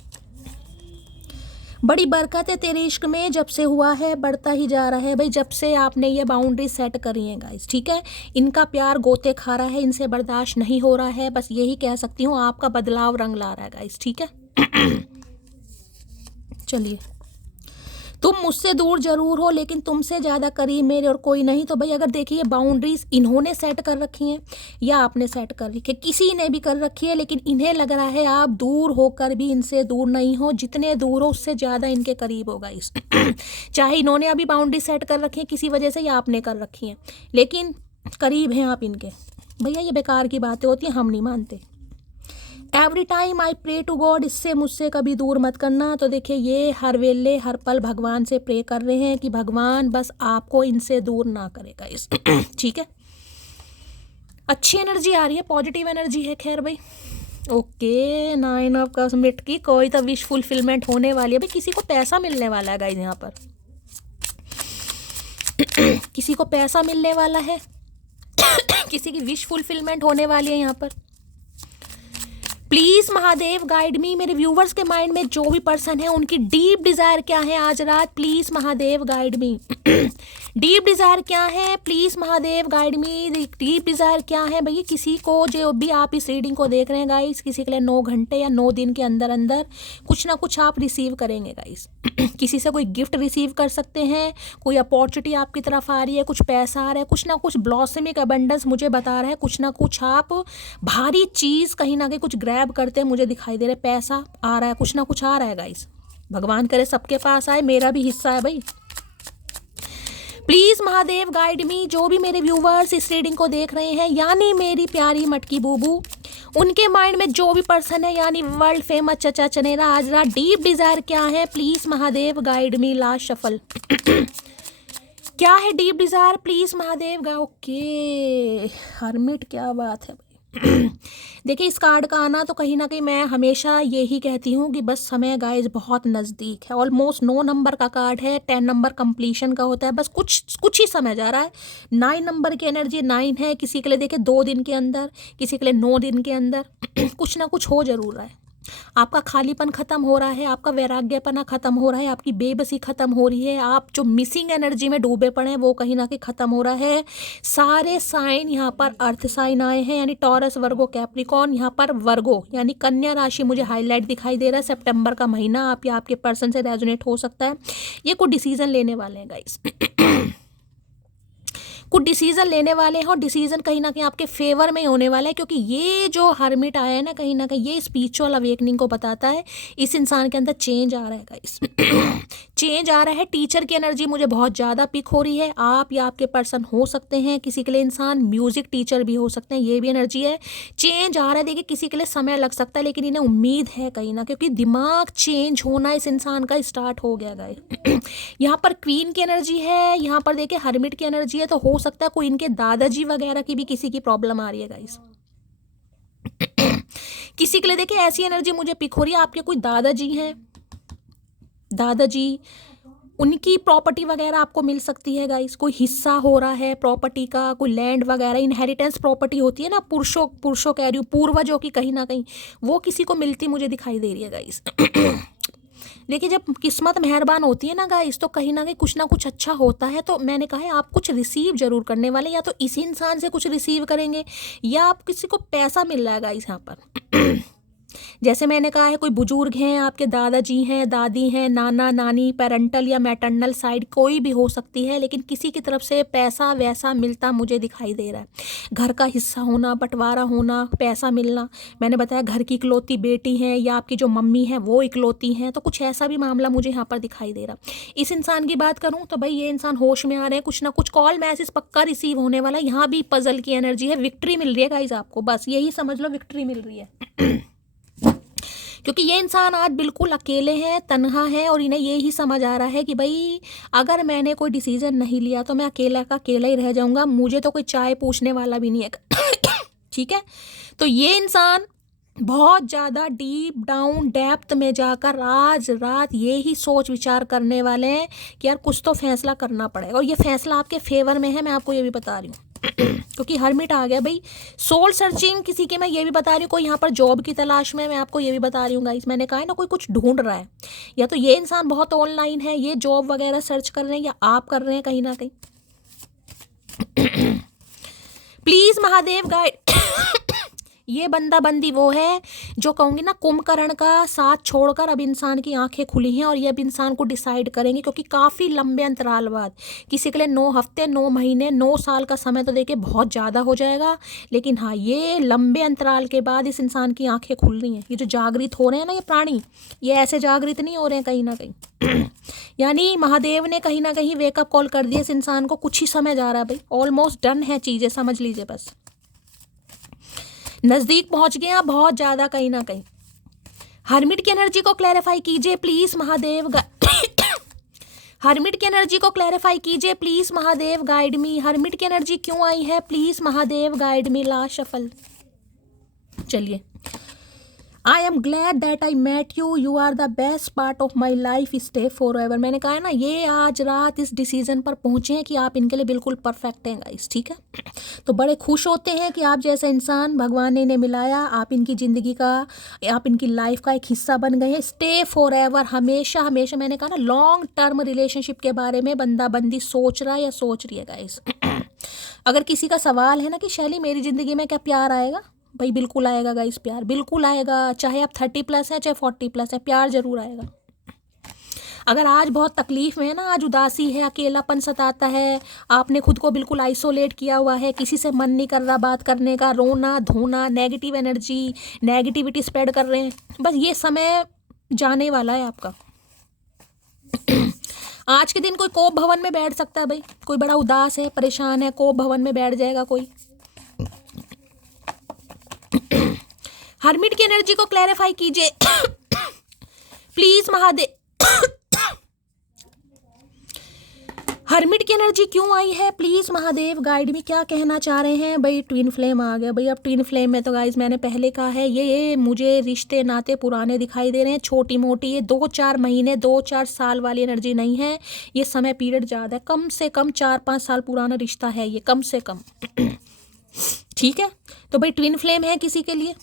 बड़ी बरकत है तेरे इश्क में, जब से हुआ है बढ़ता ही जा रहा है भाई, जब से आपने ये बाउंड्री सेट करी है गाइस, ठीक है। इनका प्यार गोते खा रहा है, इनसे बर्दाश्त नहीं हो रहा है, बस यही कह सकती हूँ, आपका बदलाव रंग ला रहा है गाइस, ठीक है। चलिए, तुम मुझसे दूर जरूर हो लेकिन तुमसे ज़्यादा करीब मेरे और कोई नहीं। तो भाई अगर देखिए बाउंड्रीज इन्होंने सेट कर रखी हैं या आपने सेट कर रखी है, किसी ने भी कर रखी है, लेकिन इन्हें लग रहा है आप दूर होकर भी इनसे दूर नहीं हो, जितने दूर हो उससे ज़्यादा इनके करीब होगा इस चाहे इन्होंने अभी बाउंड्री सेट कर रखी है किसी वजह से या आपने कर रखी है, लेकिन करीब हैं आप इनके। भैया ये बेकार की बातें होती हैं, हम नहीं मानते। Every time I pray to God, इससे मुझसे कभी दूर मत करना। तो देखिए ये हर वेले हर पल भगवान से प्रे कर रहे हैं कि भगवान बस आपको इनसे दूर ना करेगा इस ठीक है, अच्छी एनर्जी आ रही है, पॉजिटिव एनर्जी है। खैर भाई ओके, 9 ऑफ कप्स मिट की कोई तो विश फुलफिलमेंट होने वाली है भाई, किसी को पैसा मिलने वाला है गाइस यहाँ पर किसी को पैसा मिलने वाला है किसी की विश फुलफिलमेंट होने वाली है यहाँ पर। प्लीज महादेव गाइड मी, मेरे व्यूवर्स के माइंड में जो भी पर्सन है उनकी डीप डिजायर क्या है आज रात, please Mahadev guide me deep Dzire क्या है, please Mahadev guide me, deep Dzire क्या है भैया। किसी को जो भी आप इस रीडिंग को देख रहे हैं गाइस, किसी के लिए 9 घंटे या 9 दिन के अंदर अंदर कुछ ना कुछ आप रिसीव करेंगे गाइस किसी से कोई गिफ्ट रिसीव कर सकते हैं, कोई अपॉर्चुनिटी आपकी तरफ आ रही है, कुछ पैसा आ रहा है, कुछ ना कुछ ब्लॉसमिक अबंडेंस मुझे बता रहा है, कुछ ना कुछ आप भारी चीज़ कहीं ना कहीं कुछ ग्रैब करते हैं, मुझे दिखाई दे रहा है, पैसा आ रहा है, कुछ ना कुछ आ रहा है गाइस। भगवान करे सबके पास आए, मेरा भी हिस्सा है भाई। प्लीज महादेव गाइड मी, जो भी मेरे व्यूवर्स इस रीडिंग को देख रहे हैं, यानी मेरी प्यारी मटकी बूबू, उनके माइंड में जो भी पर्सन है, यानी वर्ल्ड फेमस चचा चनेरा, आज रात डीप डिजायर क्या है, please Mahadev guide me. Last shuffle क्या है deep Dzire, please Mahadev okay hermit, क्या बात है भाई देखिए इस कार्ड का आना तो कहीं ना कहीं मैं हमेशा यही कहती हूँ कि बस समय गाइस बहुत नज़दीक है। ऑलमोस्ट 9 नंबर का कार्ड है, 10 नंबर कंप्लीशन का होता है, बस कुछ ही समय जा रहा है। 9 नंबर की एनर्जी 9 है, किसी के लिए देखिए 2 दिन के अंदर, किसी के लिए 9 दिन के अंदर कुछ ना कुछ हो जरूर रहा है। आपका खालीपन खत्म हो रहा है, आपका वैराग्यपना खत्म हो रहा है, आपकी बेबसी खत्म हो रही है, आप जो मिसिंग एनर्जी में डूबे पड़े हैं वो कहीं ना कहीं खत्म हो रहा है। सारे साइन यहाँ पर अर्थ साइन आए हैं, यानी टॉरस, वर्गो, कैप्रिकॉर्न, यहाँ पर वर्गो यानी कन्या राशि मुझे हाईलाइट दिखाई दे रहा है। सितंबर का महीना आप या आपके पर्सन से रेजोनेट हो सकता है, ये कुछ डिसीजन लेने वाले हैं गाइस कुछ डिसीजन लेने वाले हैं और डिसीजन कहीं ना कहीं आपके फेवर में होने वाला है, क्योंकि ये जो हर्मिट आया है ना कहीं ये स्पिरिचुअल अवेकनिंग को बताता है। इस इंसान के अंदर चेंज आ रहा है गाइस चेंज आ रहा है। टीचर की एनर्जी मुझे बहुत ज़्यादा पिक हो रही है, आप या आपके पर्सन हो सकते हैं, किसी के लिए इंसान म्यूजिक टीचर भी हो सकते हैं, ये भी एनर्जी है। चेंज आ रहा है, देखिए किसी के लिए समय लग सकता है लेकिन इन्हें उम्मीद है कहीं ना, क्योंकि दिमाग चेंज होना इस इंसान का स्टार्ट हो गया गाइस यहाँ पर क्वीन की एनर्जी है, यहाँ पर देखिए हर्मिट की एनर्जी है, तो हो सकता है कोई इनके दादाजी वगैरह की भी किसी की प्रॉब्लम आ रही है गाइस किसी के लिए देखिए ऐसी एनर्जी मुझे पिक हो रही है, आपके कोई दादाजी हैं, दादाजी उनकी प्रॉपर्टी वगैरह आपको मिल सकती है गाइस, कोई हिस्सा हो रहा है प्रॉपर्टी का, कोई लैंड वगैरह, इनहेरिटेंस प्रॉपर्टी होती है ना, पुरुषों कह रही हूँ, पूर्वजों की कहीं ना कहीं वो किसी को मिलती मुझे दिखाई दे रही है गाइस देखिए जब किस्मत मेहरबान होती है ना गाइस तो कहीं ना कहीं कुछ ना कुछ अच्छा होता है। तो मैंने कहा है आप कुछ रिसीव जरूर करने वाले, या तो इसी इंसान से कुछ रिसीव करेंगे या आप किसी को पैसा मिल रहा है गाइस यहाँ पर जैसे मैंने कहा है कोई बुजुर्ग हैं, आपके दादाजी हैं, दादी हैं, नाना नानी, पेरेंटल या मैटरनल साइड कोई भी हो सकती है, लेकिन किसी की तरफ से पैसा वैसा मिलता मुझे दिखाई दे रहा है। घर का हिस्सा होना, बंटवारा होना, पैसा मिलना। मैंने बताया घर की इकलौती बेटी हैं या आपकी जो मम्मी है वो इकलौती हैं, तो कुछ ऐसा भी मामला मुझे यहाँ पर दिखाई दे रहा। इस इंसान की बात करूँ तो भाई ये इंसान होश में आ रहे हैं, कुछ ना कुछ कॉल मैसेज पक्का रिसीव होने वाला। यहाँ भी पजल की एनर्जी है, विक्ट्री मिल रही है गाइस आपको, बस यही समझ लो विक्ट्री मिल रही है क्योंकि ये इंसान आज बिल्कुल अकेले हैं, तन्हा है, और इन्हें ये ही समझ आ रहा है कि भाई अगर मैंने कोई डिसीजन नहीं लिया तो मैं अकेला का अकेला ही रह जाऊंगा, मुझे तो कोई चाय पूछने वाला भी नहीं है ठीक है। तो ये इंसान बहुत ज़्यादा डीप डाउन डेप्थ में जाकर आज रात ये ही सोच विचार करने वाले हैं कि यार कुछ तो फैसला करना पड़ेगा, और ये फैसला आपके फेवर में है, मैं आपको ये भी बता रही हूँ क्योंकि हर्मिट आ गया भाई। सोल सर्चिंग किसी के मैं ये भी बता रही हूँ, कोई यहाँ पर जॉब की तलाश में, मैं आपको ये भी बता रही हूँ गाइस, मैंने कहा है ना कोई कुछ ढूंढ रहा है, या तो ये इंसान बहुत ऑनलाइन है, ये जॉब वगैरह सर्च कर रहे हैं, या आप कर रहे हैं कहीं ना कहीं प्लीज महादेव गाइड ये बंदा बंदी वो है जो कहूँगी ना कुंभकर्ण का साथ छोड़कर अब इंसान की आंखें खुली हैं और ये अब इंसान को डिसाइड करेंगे, क्योंकि काफ़ी लंबे अंतराल बाद, किसी के लिए 9 हफ्ते, 9 महीने, 9 साल का समय तो देखिए बहुत ज़्यादा हो जाएगा, लेकिन हाँ ये लंबे अंतराल के बाद इस इंसान की आंखें खुल रही हैं। ये जो जागृत हो रहे हैं ना ये प्राणी, ये ऐसे जागृत नहीं हो रहे हैं कहीं ना कहीं यानी महादेव ने कहीं ना कहीं वेकअप कॉल कर दिया इस इंसान को। कुछ ही समय जा रहा है भाई, ऑलमोस्ट डन है चीज़ें, समझ लीजिए बस। नजदीक पहुंच गए हैं बहुत ज्यादा कहीं ना कहीं। हर्मिट की एनर्जी को क्लैरिफाई कीजिए प्लीज महादेव। हर्मिट की एनर्जी को क्लैरिफाई कीजिए please Mahadev, guide me. Hermit की एनर्जी क्यों आई है please Mahadev, guide me. Last shuffle. चलिए। I am glad that I met you, you are the best part of my life, stay forever. मैंने कहा है ना, ये आज रात इस डिसीजन पर पहुंचे हैं कि आप इनके लिए बिल्कुल परफेक्ट हैं गाइस, ठीक है। तो बड़े खुश होते हैं कि आप जैसा इंसान भगवान ने इन्हें मिलाया, आप इनकी ज़िंदगी का, आप इनकी लाइफ का एक हिस्सा बन गए हैं। स्टे फॉर एवर, हमेशा हमेशा। मैंने कहा ना, लॉन्ग टर्म रिलेशनशिप के बारे में बंदा बंदी सोच रहा है या सोच रही है गाइस। अगर किसी का सवाल है ना कि शैली मेरी ज़िंदगी में क्या प्यार आएगा, भाई बिल्कुल आएगा गाइस, प्यार बिल्कुल आएगा। चाहे आप 30+ है चाहे 40+ है, प्यार जरूर आएगा। अगर आज बहुत तकलीफ में है ना, आज उदासी है, अकेलापन सताता है, आपने खुद को बिल्कुल आइसोलेट किया हुआ है, किसी से मन नहीं कर रहा बात करने का, रोना धोना, नेगेटिव एनर्जी, नेगेटिविटी स्प्रेड कर रहे हैं, बस ये समय जाने वाला है आपका। आज के दिन कोई कोप भवन में बैठ सकता है भाई, कोई बड़ा उदास है, परेशान है, कोप भवन में बैठ जाएगा कोई। हर्मिट की एनर्जी को क्लैरिफाई कीजिए प्लीज महादेव। हर्मिट की एनर्जी क्यों आई है प्लीज महादेव, गाइड में। क्या कहना चाह रहे हैं भाई। ट्विन फ्लेम आ गया भाई। अब ट्विन फ्लेम में तो गाइज मैंने पहले कहा है, ये मुझे रिश्ते नाते पुराने दिखाई दे रहे हैं, छोटी मोटी। ये 2-4 महीने 2-4 साल वाली एनर्जी नहीं है, ये समय पीरियड ज़्यादा है, कम से कम 4-5 साल पुराना रिश्ता है ये, कम से कम। ठीक है, तो भाई ट्विन फ्लेम है किसी के लिए।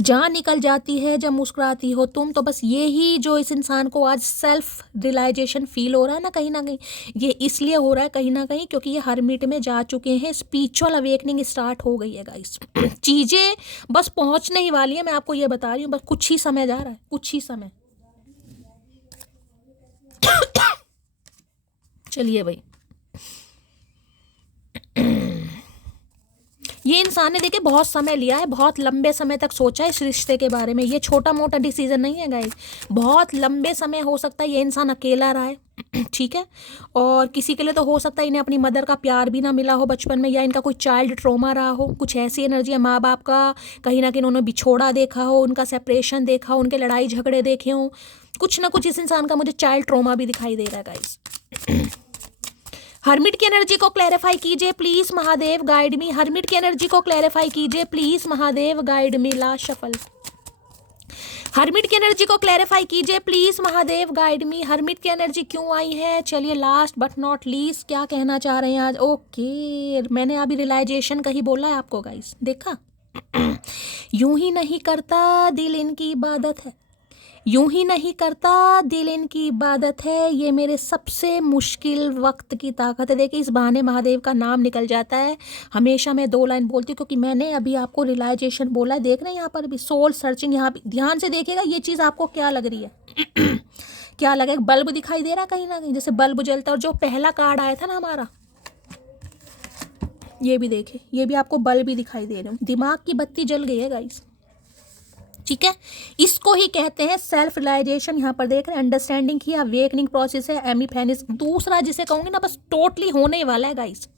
जान निकल जाती है जब मुस्कुराती हो तुम, तो बस ये ही जो इस इंसान को आज सेल्फ रियलाइजेशन फील हो रहा है ना कहीं, ये इसलिए हो रहा है कहीं ना कहीं क्योंकि ये हर्मिट में जा चुके हैं, स्पिरिचुअल अवेकनिंग स्टार्ट हो गई है गाइस। चीज़ें बस पहुंचने ही वाली है, मैं आपको ये बता रही हूँ, बस कुछ ही समय जा रहा है, कुछ ही समय। चलिए भाई, ये इंसान ने देखिए बहुत समय लिया है, बहुत लंबे समय तक सोचा है इस रिश्ते के बारे में। ये छोटा मोटा डिसीजन नहीं है गाइस, बहुत लंबे समय हो सकता है ये इंसान अकेला रहा है, ठीक है। और किसी के लिए तो हो सकता है इन्हें अपनी मदर का प्यार भी ना मिला हो बचपन में, या इनका कोई चाइल्ड ट्रॉमा रहा हो, कुछ ऐसी एनर्जी है, माँ बाप का कहीं ना कहीं उन्होंने बिछोड़ा देखा हो, उनका सेपरेशन देखा हो, उनके लड़ाई झगड़े देखे हों, कुछ ना कुछ इस इंसान का मुझे चाइल्ड ट्रॉमा भी दिखाई दे रहा है गाइस। हर्मिट की एनर्जी को क्लैरिफाई कीजिए please Mahadev, guide me. Hermit की एनर्जी को क्लैरिफाई कीजिए please Mahadev, guide me. Last shuffle. Hermit की एनर्जी को क्लैरिफाई कीजिए please Mahadev, guide me. Hermit की एनर्जी क्यों आई है। चलिए, लास्ट बट नॉट लीस्ट, क्या कहना चाह रहे हैं आज। ओके, मैंने अभी रियलाइजेशन का ही बोला है आपको गाइस, देखा। यूं ही नहीं करता दिल इनकी इबादत है, यूं ही नहीं करता दिल इनकी इबादत है, ये मेरे सबसे मुश्किल वक्त की ताकत है। देखिए, इस बहाने महादेव का नाम निकल जाता है। हमेशा मैं 2 लाइन बोलती हूँ क्योंकि मैंने अभी आपको रियलाइजेशन बोला है। देख रहे हैं यहाँ पर भी सोल सर्चिंग, यहाँ भी ध्यान से देखिएगा ये चीज़ आपको क्या लग रही है। क्या लगे, बल्ब दिखाई दे रहा है कहीं ना कहीं, जैसे बल्ब जलता है। और जो पहला कार्ड आया था ना हमारा, ये भी देखे, ये भी आपको बल्ब ही दिखाई दे रहे हो, दिमाग की बत्ती जल गई है गाइस, ठीक है। इसको ही कहते हैं सेल्फ रियलाइजेशन। यहाँ पर देख रहे हैं, अंडरस्टैंडिंग की अवेकनिंग प्रोसेस है, एमीफेनिस। दूसरा जिसे कहूँगी ना, बस टोटली होने ही वाला है गाइस।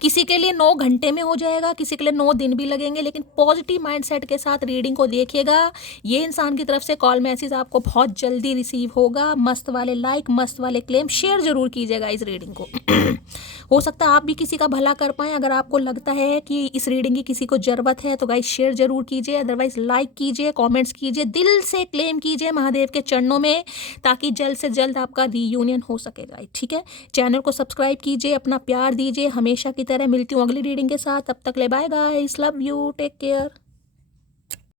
किसी के लिए 9 घंटे में हो जाएगा, किसी के लिए 9 दिन भी लगेंगे, लेकिन पॉजिटिव माइंडसेट के साथ रीडिंग को देखिएगा। ये इंसान की तरफ से कॉल मैसेज आपको बहुत जल्दी रिसीव होगा। मस्त वाले लाइक, मस्त वाले क्लेम, शेयर जरूर कीजिएगा इस रीडिंग को। हो सकता है आप भी किसी का भला कर पाएँ। अगर आपको लगता है कि इस रीडिंग की किसी को ज़रूरत है तो गाइस शेयर जरूर कीजिए, अदरवाइज लाइक कीजिए, कमेंट्स कीजिए, दिल से क्लेम कीजिए महादेव के चरणों में, ताकि जल्द से जल्द आपका रीयूनियन हो सकेगा, ठीक है। चैनल को सब्सक्राइब कीजिए, अपना प्यार दीजिए। हमेशा की तरह मिलती हूँ अगली रीडिंग के साथ, तब तक ले bye guys, love you, take care.